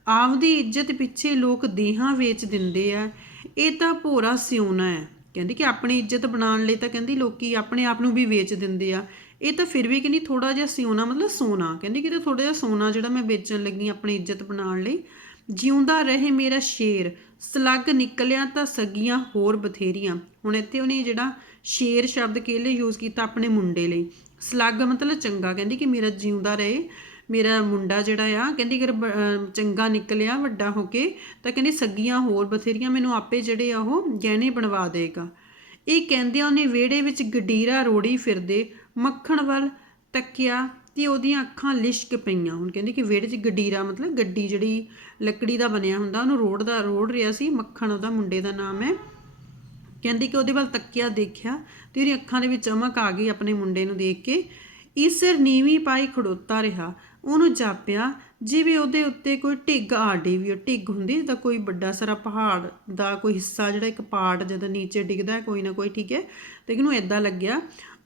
ਆਪਦੀ ਇੱਜ਼ਤ ਪਿੱਛੇ ਲੋਕ ਦੇਹਾਂ ਵੇਚ ਦਿੰਦੇ ਆ, ਇਹ ਤਾਂ ਭੋਰਾ ਸਿਉਣਾ ਹੈ। ਕਹਿੰਦੀ ਕਿ ਆਪਣੀ ਇੱਜ਼ਤ ਬਣਾਉਣ ਲਈ ਤਾਂ ਕਹਿੰਦੀ ਲੋਕੀ ਆਪਣੇ ਆਪ ਨੂੰ ਵੀ ਵੇਚ ਦਿੰਦੇ ਆ, ਇਹ ਤਾਂ ਫਿਰ ਵੀ ਕਹਿੰਦੀ ਥੋੜਾ ਜਿਹਾ ਸਿਉਣਾ ਮਤਲਬ ਸੋਨਾ। ਕਹਿੰਦੀ ਕਿ ਤਾਂ ਥੋੜਾ ਜਿਹਾ ਸੋਨਾ ਜਿਹੜਾ ਮੈਂ ਵੇਚਣ ਲੱਗੀ ਆਪਣੀ ਇੱਜ਼ਤ ਬਣਾਉਣ ਲਈ। ਜਿਉਂਦਾ ਰਹੇ ਮੇਰਾ ਸ਼ੇਰ, ਸਲੱਗ ਨਿਕਲਿਆ ਤਾਂ ਸੱਗੀਆਂ ਹੋਰ ਬਥੇਰੀਆਂ। ਹੁਣ ਇੱਥੇ ਉਹਨੇ ਜਿਹੜਾ ਸ਼ੇਰ ਸ਼ਬਦ ਕਿਹੜੇ ਲਈ ਯੂਜ਼ ਕੀਤਾ? ਆਪਣੇ ਮੁੰਡੇ ਲਈ। ਸਲੱਗ ਮਤਲਬ ਚੰਗਾ। ਕਹਿੰਦੀ ਕਿ ਮੇਰਾ ਜਿਉਂਦਾ ਰਹੇ ਮੇਰਾ ਮੁੰਡਾ ਜਿਹੜਾ ਆ, ਕਹਿੰਦੀ ਅਗਰ ਚੰਗਾ ਨਿਕਲਿਆ ਵੱਡਾ ਹੋ ਕੇ ਤਾਂ ਕਹਿੰਦੀ ਸੱਗੀਆਂ ਹੋਰ ਬਥੇਰੀਆਂ, ਮੈਨੂੰ ਆਪੇ ਜਿਹੜੇ ਆ ਉਹ ਗਹਿਣੇ ਬਣਵਾ ਦੇਗਾ। ਇਹ ਕਹਿੰਦਿਆਂ ਉਹਨੇ ਵਿਹੜੇ ਵਿੱਚ ਗਡੀਰਾ ਰੋੜੀ ਫਿਰਦੇ ਮੱਖਣ ਵੱਲ ਤੱਕਿਆ ਤੇ ਉਹਦੀਆਂ ਅੱਖਾਂ ਲਿਸ਼ਕ ਪਈਆਂ। ਹੁਣ ਕਹਿੰਦੀ ਕਿ ਵਿਹੜੇ 'ਚ ਗਡੀਰਾ ਮਤਲਬ ਗੱਡੀ ਜਿਹੜੀ ਲੱਕੜੀ ਦਾ ਬਣਿਆ ਹੁੰਦਾ, ਉਹਨੂੰ ਰੋੜ ਰਿਹਾ ਸੀ। ਮੱਖਣ ਉਹਦਾ ਮੁੰਡੇ ਦਾ ਨਾਮ ਹੈ। ਕਹਿੰਦੀ ਕਿ ਉਹਦੇ ਵੱਲ ਤੱਕਿਆ, ਦੇਖਿਆ ਤੇ ਉਹਦੀਆਂ ਅੱਖਾਂ ਦੇ ਵਿੱਚ ਚਮਕ ਆ ਗਈ ਆਪਣੇ ਮੁੰਡੇ ਨੂੰ ਦੇਖ ਕੇ। ਈਸਰ ਨੀਵੀਂ ਪਾਈ ਖੜੋਤਾ ਰਿਹਾ। ਉਹਨੂੰ ਜਾਪਿਆ ਜਿਵੇਂ ਉਹਦੇ ਉੱਤੇ ਕੋਈ ਢਿੱਗ ਆ ਡੇਵੀ। ਢਿੱਗ ਹੁੰਦੀ ਜਿੱਦਾਂ ਕੋਈ ਵੱਡਾ ਸਾਰਾ ਪਹਾੜ ਦਾ ਕੋਈ ਹਿੱਸਾ, ਜਿਹੜਾ ਇੱਕ ਪਾਰਟ ਜਦੋਂ ਨੀਚੇ ਡਿੱਗਦਾ ਕੋਈ ਨਾ ਕੋਈ, ਠੀਕ ਹੈ, ਤੇ ਇਹਨੂੰ ਇੱਦਾਂ ਲੱਗਿਆ।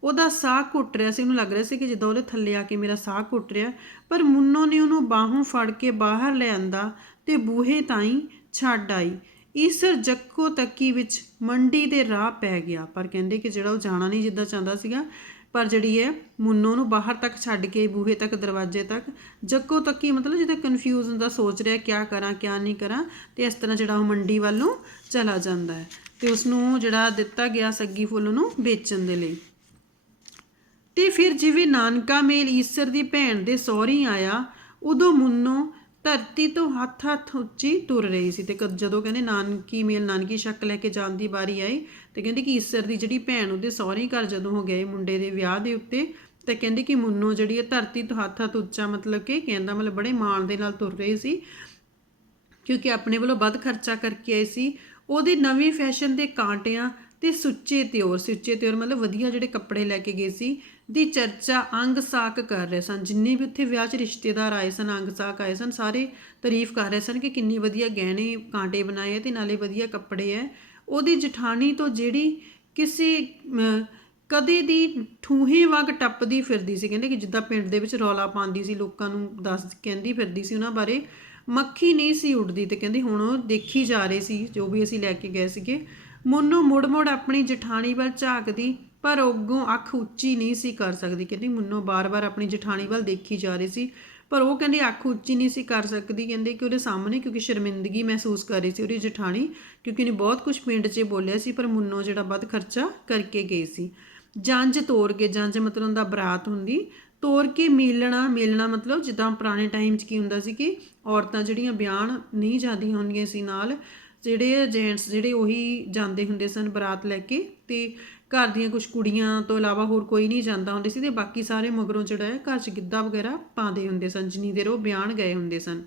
ਉਹਦਾ ਸਾਹ ਘੁੱਟ ਰਿਹਾ ਸੀ, ਉਹਨੂੰ ਲੱਗ ਰਿਹਾ ਸੀ ਕਿ ਜਿੱਦਾਂ ਉਹਦੇ ਥੱਲੇ ਆ ਕੇ ਮੇਰਾ ਸਾਹ ਘੁੱਟ ਰਿਹਾ। ਪਰ ਮੁੰਨੋ ਨੇ ਉਹਨੂੰ ਬਾਹੋਂ ਫੜ ਕੇ ਬਾਹਰ ਲਿਆਂਦਾ ਤੇ ਬੂਹੇ ਤਾਈਂ ਛੱਡ ਆਈ। ਈਸਰ ਜੱਕੋ ਤੱਕੀ ਵਿੱਚ ਮੰਡੀ ਦੇ ਰਾਹ ਪੈ ਗਿਆ। ਪਰ ਕਹਿੰਦੇ ਕਿ ਜਿਹੜਾ ਉਹ ਜਾਣਾ ਨਹੀਂ ਜਿੱਦਾਂ ਚਾਹੁੰਦਾ ਸੀਗਾ, ਪਰ ਜਿਹੜੀ ਹੈ ਮੁੰਨੋ ਨੂੰ ਬਾਹਰ ਤੱਕ ਛੱਡ ਕੇ ਬੂਹੇ ਤੱਕ, ਦਰਵਾਜ਼ੇ ਤੱਕ, ਜੱਕੋ ਤੱਕੀ ਮਤਲਬ ਜਿੱਦਾਂ ਕਨਫਿਊਜ਼ ਹੁੰਦਾ, ਸੋਚ ਰਿਹਾ ਕਿਆ ਕਰਾਂ ਕਿਆ ਨਹੀਂ ਕਰਾਂ, ਤੇ ਇਸ ਤਰ੍ਹਾਂ ਜਿਹੜਾ ਉਹ ਮੰਡੀ ਵੱਲ ਨੂੰ ਚਲਾ ਜਾਂਦਾ ਹੈ ਤੇ ਉਸਨੂੰ ਜਿਹੜਾ ਦਿੱਤਾ ਗਿਆ ਸੱਗੀ ਫੁੱਲ ਨੂੰ ਵੇਚਣ ਦੇ ਲਈ। ਤੇ ਫਿਰ ਜਿਵੇਂ ਨਾਨਕਾ ਮੇਲ ਈਸਰ ਦੀ ਭੈਣ ਦੇ ਸਹੁਰੀ ਆਇਆ, ਉਦੋਂ ਮੁੰਨੋ ਧਰਤੀ ਤੋਂ ਹੱਥ ਉੱਚੀ ਤੁਰ ਰਹੀ ਸੀ। ਤੇ ਜਦੋਂ ਕਹਿੰਦੇ ਨਾਨਕੀ ਮੇਲ, ਨਾਨਕੀ ਸ਼ੱਕ ਲੈ ਕੇ ਜਾਣ ਦੀ ਵਾਰੀ ਆਈ, ਤੇ ਕਹਿੰਦੇ ਕਿ ਈਸਰ ਦੀ ਜਿਹੜੀ ਭੈਣ ਉਹਦੇ ਸਹੁਰੇ ਘਰ ਜਦੋਂ ਹੋ ਗਏ ਮੁੰਡੇ ਦੇ ਵਿਆਹ ਦੇ ਉੱਤੇ, ਤੇ ਕਹਿੰਦੇ ਕਿ ਮੁੰਨੋ ਜਿਹੜੀ ਹੈ ਧਰਤੀ ਤੋਂ ਹੱਥ ਉੱਚਾ, ਮਤਲਬ ਕਿ ਕਹਿੰਦਾ ਮਤਲਬ ਬੜੇ ਮਾਣ ਦੇ ਨਾਲ ਤੁਰ ਰਹੀ ਸੀ, ਕਿਉਂਕਿ ਆਪਣੇ ਵੱਲੋਂ ਵੱਧ ਖਰਚਾ ਕਰਕੇ ਆਏ ਸੀ। ਉਹਦੇ ਨਵੇਂ ਫੈਸ਼ਨ ਦੇ ਕਾਂਟਿਆਂ ਤੇ ਸੁੱਚੇ ਤਿਉਰ ਮਤਲਬ ਵਧੀਆ ਜਿਹੜੇ ਕੱਪੜੇ ਲੈ ਕੇ ਗਏ ਸੀ ਦੀ ਚਰਚਾ ਅੰਗ ਸਾਕ ਕਰ ਰਹੇ ਸਨ। ਜਿੰਨੇ ਵੀ ਉੱਥੇ ਵਿਆਹ 'ਚ ਰਿਸ਼ਤੇਦਾਰ ਆਏ ਸਨ, ਅੰਗ ਸਾਕ ਆਏ ਸਨ, ਸਾਰੇ ਤਾਰੀਫ ਕਰ ਰਹੇ ਸਨ ਕਿ ਕਿੰਨੀ ਵਧੀਆ ਗਹਿਣੇ ਕਾਂਟੇ ਬਣਾਏ ਤੇ ਨਾਲੇ ਵਧੀਆ ਕੱਪੜੇ ਹੈ। ਉਹਦੀ ਜਠਾਣੀ ਤੋਂ ਜਿਹੜੀ ਕਿਸੇ ਕਦੇ ਦੀ ਠੂਹੇ ਵਾਂਗ ਟੱਪਦੀ ਫਿਰਦੀ ਸੀ, ਕਹਿੰਦੇ ਕਿ ਜਿੱਦਾਂ ਪਿੰਡ ਦੇ ਵਿੱਚ ਰੌਲਾ ਪਾਉਂਦੀ ਸੀ, ਲੋਕਾਂ ਨੂੰ ਕਹਿੰਦੀ ਫਿਰਦੀ ਸੀ ਉਹਨਾਂ ਬਾਰੇ, ਮੱਖੀ ਨਹੀਂ ਸੀ ਉੱਡਦੀ। ਤੇ ਕਹਿੰਦੀ ਹੁਣ ਉਹ ਦੇਖੀ ਜਾ ਰਹੇ ਸੀ ਜੋ ਵੀ ਅਸੀਂ ਲੈ ਕੇ ਗਏ ਸੀਗੇ। ਮੁੰਨੋ ਮੁੜ ਆਪਣੀ ਜਠਾਣੀ ਵੱਲ ਝਾਕਦੀ, ਪਰ ਅੱਗੋਂ ਅੱਖ ਉੱਚੀ ਨਹੀਂ ਸੀ ਕਰ ਸਕਦੀ। ਕਹਿੰਦੀ ਮੁੰਨੋ ਬਾਰ-ਬਾਰ ਆਪਣੀ ਜਠਾਣੀ ਵੱਲ ਦੇਖੀ ਜਾ ਰਹੀ ਸੀ, ਪਰ ਉਹ ਕਹਿੰਦੀ ਅੱਖ ਉੱਚੀ ਨਹੀਂ ਸੀ ਕਰ ਸਕਦੀ। ਕਹਿੰਦੇ ਕਿ ਉਹਦੇ ਸਾਹਮਣੇ, ਕਿਉਂਕਿ ਸ਼ਰਮਿੰਦਗੀ ਮਹਿਸੂਸ ਕਰ ਰਹੀ ਸੀ ਉਹਦੀ ਜਠਾਣੀ, ਕਿਉਂਕਿ ਉਹਨੇ ਬਹੁਤ ਕੁਝ ਪਿੰਡ 'ਚ ਬੋਲਿਆ ਸੀ, ਪਰ ਮੁੰਨੋ ਜਿਹੜਾ ਵੱਧ ਖਰਚਾ ਕਰਕੇ ਗਈ ਸੀ। ਜੰਝ ਤੋਰ ਕੇ, ਜੰਝ ਮਤਲਬ ਦਾ ਬਰਾਤ ਹੁੰਦੀ, ਤੋਰ ਕੇ ਮੇਲਣਾ ਮਤਲਬ ਜਿੱਦਾਂ ਪੁਰਾਣੇ ਟਾਈਮ 'ਚ ਕੀ ਹੁੰਦਾ ਸੀ ਕਿ ਔਰਤਾਂ ਜਿਹੜੀਆਂ ਵਿਆਹਣ ਨਹੀਂ ਜਾਂਦੀਆਂ ਹੁੰਦੀਆਂ ਸੀ, ਨਾਲ ਜਿਹੜੇ ਜੈਂਟਸ ਜਿਹੜੇ ਉਹੀ ਜਾਂਦੇ ਹੁੰਦੇ ਸਨ ਬਰਾਤ ਲੈ ਕੇ, ਤੇ ਘਰ ਦੀਆਂ ਕੁਝ ਕੁੜੀਆਂ ਤੋਂ ਇਲਾਵਾ ਹੋਰ ਕੋਈ ਨਹੀਂ ਜਾਂਦਾ ਹੁੰਦੇ ਸੀ, ਤੇ ਬਾਕੀ ਸਾਰੇ ਮਗਰੋਂ ਜਿਹੜਾ ਹੈ ਘਰ 'ਚ ਗਿੱਧਾ ਵਗੈਰਾ ਪਾਉਂਦੇ ਹੁੰਦੇ ਸਨ ਜਿੰਨੀ ਦੇਰ ਉਹ ਵਿਆਹਣ ਗਏ ਹੁੰਦੇ ਸਨ।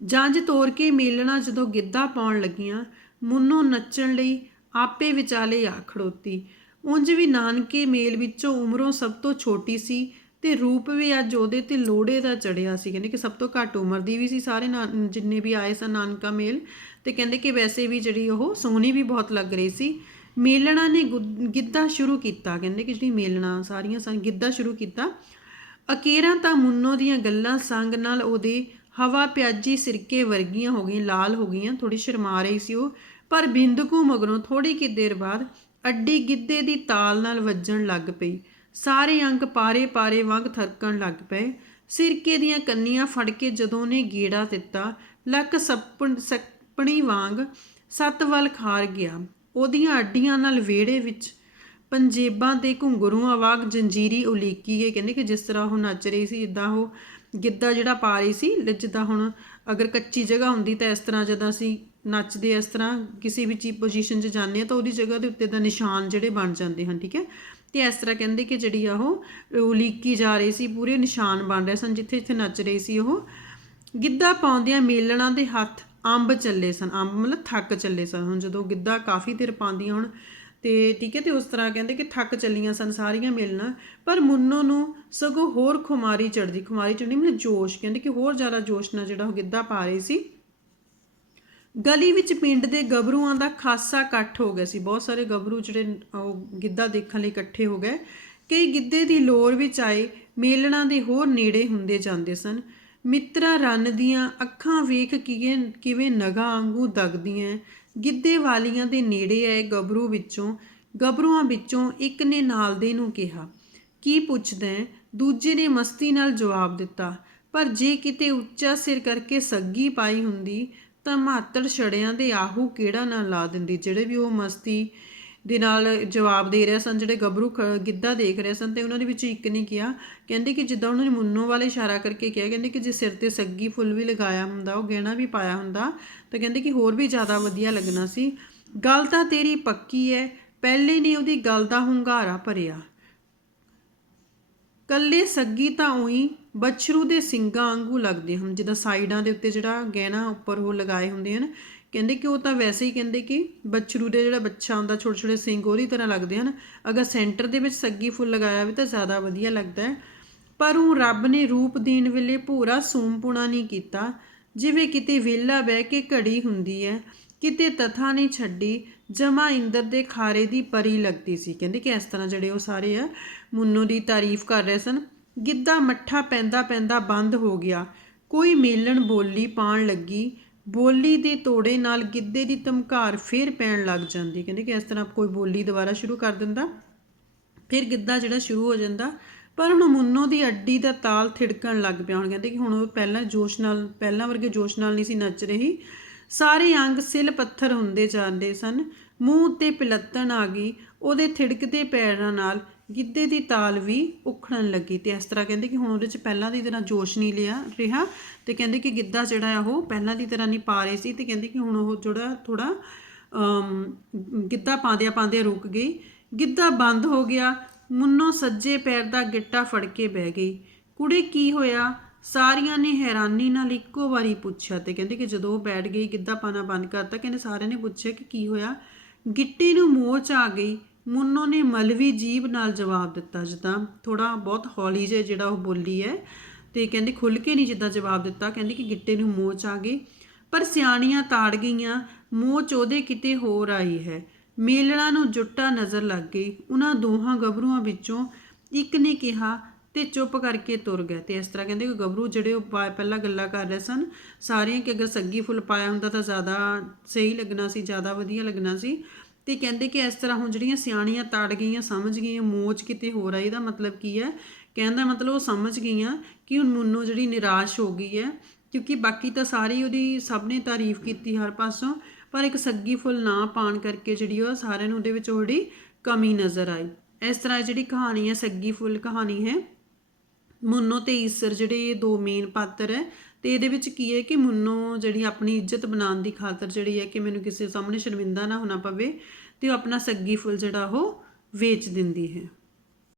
ਜੰਝ ਤੋਰ ਕੇ ਮੇਲਣਾ ਜਦੋਂ ਗਿੱਧਾ ਪਾਉਣ ਲੱਗੀਆਂ, ਮੁੰਨੋ ਨੱਚਣ ਲਈ ਆਪੇ ਵਿਚਾਲੇ ਆ ਖੜੋਤੀ। ਉਂਝ ਵੀ ਨਾਨਕੇ ਮੇਲ ਵਿੱਚੋਂ ਉਮਰੋਂ ਸਭ ਤੋਂ ਛੋਟੀ ਸੀ ਤੇ ਰੂਪ ਵੀ ਅੱਜ ਉਹਦੇ ਤੇ ਲੋੜੇ ਦਾ ਚੜਿਆ ਸੀ। ਕਹਿੰਦੇ ਕਿ ਸਭ ਤੋਂ ਘੱਟ ਉਮਰ ਦੀ ਵੀ ਸੀ ਸਾਰੇ ਜਿੰਨੇ ਵੀ ਆਏ ਸਨ ਨਾਨਕਾ ਮੇਲ, ਤੇ ਕਹਿੰਦੇ ਕਿ ਵੈਸੇ ਵੀ ਜਿਹੜੀ ਉਹ ਸੋਹਣੀ ਵੀ ਬਹੁਤ ਲੱਗ ਰਹੀ ਸੀ। ਮੇਲਣਾ ਨੇ ਗਿੱਧਾ ਸ਼ੁਰੂ ਕੀਤਾ। ਕਹਿੰਦੇ ਕਿ ਜਿਹੜੀ ਮੇਲਣਾ ਸਾਰੀਆਂ ਸਨ ਗਿੱਧਾ ਸ਼ੁਰੂ ਕੀਤਾ। ਅਕੇਰਾਂ ਤਾਂ ਮੁੰਨੋ ਦੀਆਂ ਗੱਲਾਂ ਸੰਗ ਨਾਲ ਉਹਦੇ ਹਵਾ ਪਿਆਜੀ ਸਿਰਕੇ ਵਰਗੀਆਂ ਹੋ ਗਈਆਂ, ਲਾਲ ਹੋ ਗਈਆਂ, ਥੋੜੀ ਸ਼ਰਮਾ ਰਹੀ ਸੀ ਉਹ। ਪਰ ਬਿੰਦਕੂ ਮਗਰੋਂ ਥੋੜੀ ਕਿ ਦੇਰ ਬਾਅਦ ਅੱਡੀ ਗਿੱਧੇ ਦੀ ਤਾਲ ਨਾਲ ਵੱਜਣ ਲੱਗ ਪਈ। ਸਾਰੇ ਅੰਗ ਪਾਰੇ ਵਾਂਗ ਥਰਕਣ ਲੱਗ ਪਏ। ਸਿਰਕੇ ਦੀਆਂ ਕੰਨੀਆਂ ਫੜ ਕੇ ਜਦੋਂ ਨੇ ਗੇੜਾ ਦਿੱਤਾ, ਲੱਕ ਸੱਪਣੀ ਵਾਂਗ ਸੱਤ ਵੱਲ ਖਾਰ ਗਿਆ। ਉਹਦੀਆਂ ਅੱਡੀਆਂ ਨਾਲ ਵਿਹੜੇ ਵਿੱਚ ਪੰਜੇਬਾਂ ਦੇ ਘੁੰਗਰੂਆਂ ਵਾਂਗ ਜੰਜੀਰੀ ਉਲੀਕੀ ਗਈ। ਕਹਿੰਦੇ ਕਿ ਜਿਸ ਤਰ੍ਹਾਂ ਉਹ ਨੱਚ ਰਹੀ ਸੀ, ਇੱਦਾਂ ਉਹ ਗਿੱਧਾ ਜਿਹੜਾ ਪਾ ਰਹੀ ਸੀ, ਜਿੱਦਾਂ ਹੁਣ ਅਗਰ ਕੱਚੀ ਜਗ੍ਹਾ ਹੁੰਦੀ ਤਾਂ ਇਸ ਤਰ੍ਹਾਂ ਜਦੋਂ ਅਸੀਂ ਨੱਚਦੇ ਇਸ ਤਰ੍ਹਾਂ ਕਿਸੇ ਵੀ ਚੀਜ਼ ਪੋਜੀਸ਼ਨ 'ਚ ਜਾਂਦੇ ਹਾਂ ਤਾਂ ਉਹਦੀ ਜਗ੍ਹਾ ਦੇ ਉੱਤੇ ਦਾ ਨਿਸ਼ਾਨ ਜਿਹੜੇ ਬਣ ਜਾਂਦੇ ਹਨ, ਠੀਕ ਹੈ। ਤੇ ਇਸ ਤਰ੍ਹਾਂ ਕਹਿੰਦੇ ਕਿ ਜਿਹੜੀ ਆ ਉਹ ਉਲੀਕੀ ਜਾ ਰਹੀ ਸੀ, ਪੂਰੇ ਨਿਸ਼ਾਨ ਬਣ ਰਹੇ ਸਨ ਜਿੱਥੇ ਜਿੱਥੇ ਨੱਚ ਰਹੀ ਸੀ ਉਹ। ਗਿੱਧਾ ਪਾਉਂਦਿਆਂ ਮੇਲਣਾ ਦੇ ਹੱਥ ਅੰਬ ਚੱਲੇ ਸਨ, ਅੰਬ ਮਤਲਬ ਥੱਕ ਚੱਲੇ ਸਨ। ਹੁਣ ਜਦੋਂ ਗਿੱਧਾ ਕਾਫੀ ਦੇਰ ਪਾਉਂਦੀਆਂ ਹੁਣ ਤੇ ਠੀਕ ਹੈ, ਤੇ ਉਸ ਤਰ੍ਹਾਂ ਕਹਿੰਦੇ ਕਿ ਥੱਕ ਚੱਲੀਆਂ ਸਨ ਸਾਰੀਆਂ ਮੇਲਣਾ। ਪਰ ਮੁੰਨੋ ਨੂੰ ਸਗੋਂ ਹੋਰ ਖੁਮਾਰੀ ਚੜ੍ਹਦੀ ਮਤਲਬ ਜੋਸ਼, ਕਹਿੰਦੇ ਕਿ ਹੋਰ ਜ਼ਿਆਦਾ ਜੋਸ਼ ਨਾਲ ਜਿਹੜਾ ਉਹ ਗਿੱਧਾ ਪਾ ਰਹੀ ਸੀ। ਗਲੀ ਵਿੱਚ ਪਿੰਡ ਦੇ ਗੱਭਰੂਆਂ ਦਾ ਖਾਸਾ ਇਕੱਠ ਹੋ ਗਿਆ ਸੀ। ਬਹੁਤ ਸਾਰੇ ਗੱਭਰੂ ਜਿਹੜੇ ਉਹ ਗਿੱਧਾ ਦੇਖਣ ਲਈ ਇਕੱਠੇ ਹੋ ਗਏ। ਕਈ ਗਿੱਧੇ ਦੀ ਲੋਰ ਵਿੱਚ ਆਏ ਮੇਲਣਾ ਦੇ ਹੋਰ ਨੇੜੇ ਹੁੰਦੇ ਜਾਂਦੇ ਸਨ। ਮਿੱਤਰਾਂ ਰੰਨ ਦੀਆਂ ਅੱਖਾਂ ਵੇਖ ਕਿਵੇਂ ਨਗਾਂ ਵਾਂਗੂ ਦਗਦੀਆਂ ਗਿੱਧੇ ਵਾਲੀਆਂ ਦੇ ਨੇੜੇ ਆਏ ਗੱਭਰੂਆਂ ਵਿੱਚੋਂ ਇੱਕ ਨੇ ਨਾਲ ਦੇ ਨੂੰ ਕਿਹਾ, ਕੀ ਪੁੱਛਦਾ? ਦੂਜੇ ਨੇ ਮਸਤੀ ਨਾਲ ਜਵਾਬ ਦਿੱਤਾ, ਪਰ ਜੇ ਕਿਤੇ ਉੱਚਾ ਸਿਰ ਕਰਕੇ ਸੱਗੀ ਪਾਈ ਹੁੰਦੀ ਤਾਂ ਮਾਤੜ ਛੜਿਆਂ ਦੇ ਆਹੂ ਕਿਹੜਾ ਨਾ ਲਾ ਦਿੰਦੀ। ਜਿਹੜੇ ਵੀ ਉਹ ਮਸਤੀ ਦੇ ਨਾਲ ਜਵਾਬ ਦੇ ਰਹੇ ਸਨ, ਜਿਹੜੇ ਗੱਭਰੂ ਗਿੱਧਾ ਦੇਖ ਰਹੇ ਸਨ, ਤੇ ਉਹਨਾਂ ਦੇ ਵਿੱਚ ਇੱਕ ਨੇ ਕਿਹਾ, ਕਹਿੰਦੇ ਕਿ ਜਿੱਦਾਂ ਉਹਨਾਂ ਨੇ ਮੁੰਨੋ ਵਾਲੇ ਇਸ਼ਾਰਾ ਕਰਕੇ ਕਿਹਾ, ਕਹਿੰਦੇ ਕਿ ਜੇ ਸਿਰ ਤੇ ਸੱਗੀ ਫੁੱਲ ਵੀ ਲਗਾਇਆ ਹੁੰਦਾ, ਉਹ ਗਹਿਣਾ ਵੀ ਪਾਇਆ ਹੁੰਦਾ, ਤਾਂ ਕਹਿੰਦੇ ਕਿ ਹੋਰ ਵੀ ਜ਼ਿਆਦਾ ਵਧੀਆ ਲੱਗਣਾ ਸੀ। ਗੱਲ ਤਾਂ ਤੇਰੀ ਪੱਕੀ ਹੈ, ਪਹਿਲੇ ਨੇ ਉਹਦੀ ਗੱਲ ਦਾ ਹੁੰਗਾਰਾ ਭਰਿਆ। ਕੱਲੇ ਸੱਗੀ ਤਾਂ ਉਹੀ ਬਛਰੂ ਦੇ ਸਿੰਗਾਂ ਵਾਂਗੂ ਲੱਗਦੇ ਹਨ, ਜਿੱਦਾਂ ਸਾਈਡਾਂ ਦੇ ਉੱਤੇ ਜਿਹੜਾ ਗਹਿਣਾ ਉੱਪਰ ਉਹ ਲਗਾਏ ਹੁੰਦੇ ਹਨ। ਕਹਿੰਦੇ ਕਿ ਉਹ ਤਾਂ ਵੈਸੇ ਹੀ ਕਹਿੰਦੇ ਕਿ ਬਛਰੂ ਦੇ ਜਿਹੜਾ ਬੱਚਾ ਹੁੰਦਾ, ਛੋਟੇ ਛੋਟੇ ਸਿੰਗ ਉਹਦੀ ਤਰ੍ਹਾਂ ਲੱਗਦੇ ਹਨ। ਅਗਰ ਸੈਂਟਰ ਦੇ ਵਿੱਚ ਸੱਗੀ ਫੁੱਲ ਲਗਾਇਆ ਵੀ ਤਾਂ ਜ਼ਿਆਦਾ ਵਧੀਆ ਲੱਗਦਾ ਹੈ। ਪਰ ਉਹ ਰੱਬ ਨੇ ਰੂਪ ਦੇਣ ਵੇਲੇ ਭੂਰਾ ਸੂਮਪੁਣਾ ਨਹੀਂ ਕੀਤਾ, ਜਿਵੇਂ ਕਿਤੇ ਵਿਹਲਾ ਬਹਿ ਕੇ ਘੜੀ ਹੁੰਦੀ ਹੈ ਕਿਤੇ ਤਥਾ ਨਹੀਂ ਛੱਡੀ, ਜਮਾ ਇੰਦਰ ਦੇ ਖਾਰੇ ਦੀ ਪਰੀ ਲੱਗਦੀ ਸੀ। ਕਹਿੰਦੇ ਕਿ ਇਸ ਤਰ੍ਹਾਂ ਜਿਹੜੇ ਉਹ ਸਾਰੇ ਆ ਮੁੰਨੋ ਦੀ ਤਾਰੀਫ ਕਰ ਰਹੇ ਸਨ। ਗਿੱਧਾ ਮੱਠਾ ਪੈਂਦਾ ਪੈਂਦਾ ਬੰਦ ਹੋ ਗਿਆ, ਕੋਈ ਮੇਲਣ ਬੋਲੀ ਪਾਉਣ ਲੱਗੀ, ਬੋਲੀ ਦੇ ਤੋੜੇ ਨਾਲ ਗਿੱਧੇ ਦੀ ਧਮਕਾਰ ਫੇਰ ਪੈਣ ਲੱਗ ਜਾਂਦੀ। ਕਹਿੰਦੇ ਕਿ ਇਸ ਤਰ੍ਹਾਂ ਕੋਈ ਬੋਲੀ ਦੁਬਾਰਾ ਸ਼ੁਰੂ ਕਰ ਦਿੰਦਾ, ਫਿਰ ਗਿੱਧਾ ਜਿਹੜਾ ਸ਼ੁਰੂ ਹੋ ਜਾਂਦਾ। ਪਰ ਹੁਣ ਮੁੰਨੋ ਦੀ ਅੱਡੀ ਦਾ ਤਾਲ ਥਿੜਕਣ ਲੱਗ ਪਿਆ। ਹੁਣ ਕਹਿੰਦੇ ਕਿ ਹੁਣ ਉਹ ਪਹਿਲਾਂ ਵਰਗੇ ਜੋਸ਼ ਨਾਲ ਨਹੀਂ ਸੀ ਨੱਚ ਰਹੀ। ਸਾਰੇ ਅੰਗ ਸਿਲ ਪੱਥਰ ਹੁੰਦੇ ਜਾਂਦੇ ਸਨ, ਮੂੰਹ ਉੱਤੇ ਪਿਲੱਤਣ ਆ ਗਈ, ਉਹਦੇ ਥਿੜਕਦੇ ਪੈਰਾਂ ਨਾਲ ਗਿੱਧੇ ਦੀ ਤਾਲ ਵੀ ਉਖੜਨ ਲੱਗੀ। ਤੇ ਇਸ ਤਰ੍ਹਾਂ ਕਹਿੰਦੇ ਕਿ ਹੁਣ ਉਹਦੇ 'ਚ ਪਹਿਲਾਂ ਦੀ ਤਰ੍ਹਾਂ ਜੋਸ਼ ਨਹੀਂ ਰਿਹਾ ਤੇ ਕਹਿੰਦੇ ਕਿ ਗਿੱਧਾ ਜਿਹੜਾ ਆ ਉਹ ਪਹਿਲਾਂ ਦੀ ਤਰ੍ਹਾਂ ਨਹੀਂ ਪਾ ਰਹੇ ਸੀ। ਤੇ ਕਹਿੰਦੇ ਕਿ ਹੁਣ ਉਹ ਜਿਹੜਾ ਥੋੜ੍ਹਾ ਗਿੱਧਾ ਪਾਉਂਦਿਆਂ ਰੁਕ ਗਈ। ਗਿੱਧਾ ਬੰਦ ਹੋ ਗਿਆ, ਮੁੰਨੋ ਸੱਜੇ ਪੈਰ ਦਾ ਗਿੱਟਾ ਫੜ ਕੇ ਬਹਿ ਗਈ। ਕੁੜੇ ਕੀ ਹੋਇਆ? ਸਾਰਿਆਂ ਨੇ ਹੈਰਾਨੀ ਨਾਲ ਇੱਕੋ ਵਾਰੀ ਪੁੱਛਿਆ। ਤੇ ਕਹਿੰਦੇ ਕਿ ਜਦੋਂ ਉਹ ਬੈਠ ਗਈ, ਗਿੱਧਾ ਪਾਣਾ ਬੰਦ ਕਰਤਾ, ਕਹਿੰਦੇ ਸਾਰਿਆਂ ਨੇ ਪੁੱਛਿਆ ਕਿ ਕੀ ਹੋਇਆ? ਗਿੱਟੇ ਨੂੰ ਮੋਚ ਆ ਗਈ, ਮੁੰਨੋ ਨੇ ਮਲਵੀ ਜੀਭ ਨਾਲ ਜਵਾਬ ਦਿੱਤਾ, ਜਿੱਦਾਂ ਥੋੜ੍ਹਾ ਬਹੁਤ ਹੌਲੀ ਜਿਹਾ ਜਿਹੜਾ ਉਹ ਬੋਲੀ ਹੈ। ਤੇ ਕਹਿੰਦੇ ਖੁੱਲ੍ਹ ਕੇ ਨਹੀਂ ਜਿੱਦਾਂ ਜਵਾਬ ਦਿੱਤਾ। ਕਹਿੰਦੇ ਕਿ ਗਿੱਟੇ ਨੂੰ ਮੋਚ ਆ ਗਈ, ਪਰ ਸਿਆਣੀਆਂ ਤਾੜ ਗਈਆਂ, ਮੋਚ ਉਹਦੇ ਕਿਤੇ ਹੋਰ ਆਈ ਹੈ। ਮੇਲਣਾ ਨੂੰ ਜੁੱਟਾ ਨਜ਼ਰ ਲੱਗ ਗਈ। ਉਹਨਾਂ ਦੋਹਾਂ ਗੱਭਰੂਆਂ ਵਿੱਚੋਂ ਇੱਕ ਨੇ ਕਿਹਾ ਤੇ ਚੁੱਪ ਕਰਕੇ ਤੁਰ ਗਏ। ਤੇ ਇਸ ਤਰ੍ਹਾਂ ਕਹਿੰਦੇ ਕਿ ਗੱਭਰੂ ਜਿਹੜੇ ਉਹ ਪਹਿਲਾਂ ਗੱਲਾਂ ਕਰ ਰਹੇ ਸਨ ਸਾਰੀਆਂ ਕਿ ਅਗਰ ਸੱਗੀ ਫੁੱਲ ਪਾਇਆ ਹੁੰਦਾ ਤਾਂ ਜ਼ਿਆਦਾ ਸਹੀ ਲੱਗਣਾ ਸੀ, ਜ਼ਿਆਦਾ ਵਧੀਆ ਲੱਗਣਾ ਸੀ। ਤੇ ਕਹਿੰਦੇ ਕਿ ਇਸ ਤਰ੍ਹਾਂ ਹੁਣ ਜਿਹੜੀਆਂ ਸਿਆਣੀਆਂ ਤੜ ਗਈਆਂ, ਸਮਝ ਗਈਆਂ ਮੋਚ ਕਿਤੇ ਹੋਰ ਆਈ ਦਾ ਮਤਲਬ ਕੀ ਹੈ? ਕਹਿੰਦਾ ਮਤਲਬ ਉਹ ਸਮਝ ਗਈਆਂ ਕਿ ਹੁਣ ਮੁੰਨੋ ਜਿਹੜੀ ਨਿਰਾਸ਼ ਹੋ ਗਈ ਹੈ, ਕਿਉਂਕਿ ਬਾਕੀ ਤਾਂ ਸਾਰੀ ਉਹਦੀ ਸਭ ਨੇ ਤਾਰੀਫ ਕੀਤੀ ਹਰ ਪਾਸੋਂ, ਪਰ ਇੱਕ ਸੱਗੀ ਫੁੱਲ ਨਾ ਪਾਉਣ ਕਰਕੇ ਜਿਹੜੀ ਉਹ ਸਾਰਿਆਂ ਨੂੰ ਉਹਦੇ ਵਿੱਚ ਜਿਹੜੀ ਕਮੀ ਨਜ਼ਰ ਆਈ। ਇਸ ਤਰ੍ਹਾਂ ਜਿਹੜੀ ਕਹਾਣੀ ਹੈ ਸੱਗੀ ਫੁੱਲ ਕਹਾਣੀ ਹੈ। ਮੁੰਨੋ ਤੇ ਈਸਰ ਜਿਹੜੇ ਇਹ ਦੋ ਮੇਨ ਪਾਤਰ ਹੈ। ਤੇ ਇਹਦੇ ਵਿੱਚ ਕੀ ਹੈ ਕਿ ਮੁੰਨੋ ਜਿਹੜੀ ਆਪਣੀ ਇੱਜ਼ਤ ਬਣਾਉਣ ਦੀ ਖਾਤਰ ਜਿਹੜੀ ਹੈ ਕਿ ਮੈਨੂੰ ਕਿਸੇ ਸਾਹਮਣੇ ਸ਼ਰਮਿੰਦਾ ਨਾ ਹੋਣਾ ਪਵੇ, ਤੇ ਉਹ ਆਪਣਾ ਸੱਗੀ ਫੁੱਲ ਜਿਹੜਾ ਉਹ ਵੇਚ ਦਿੰਦੀ ਹੈ।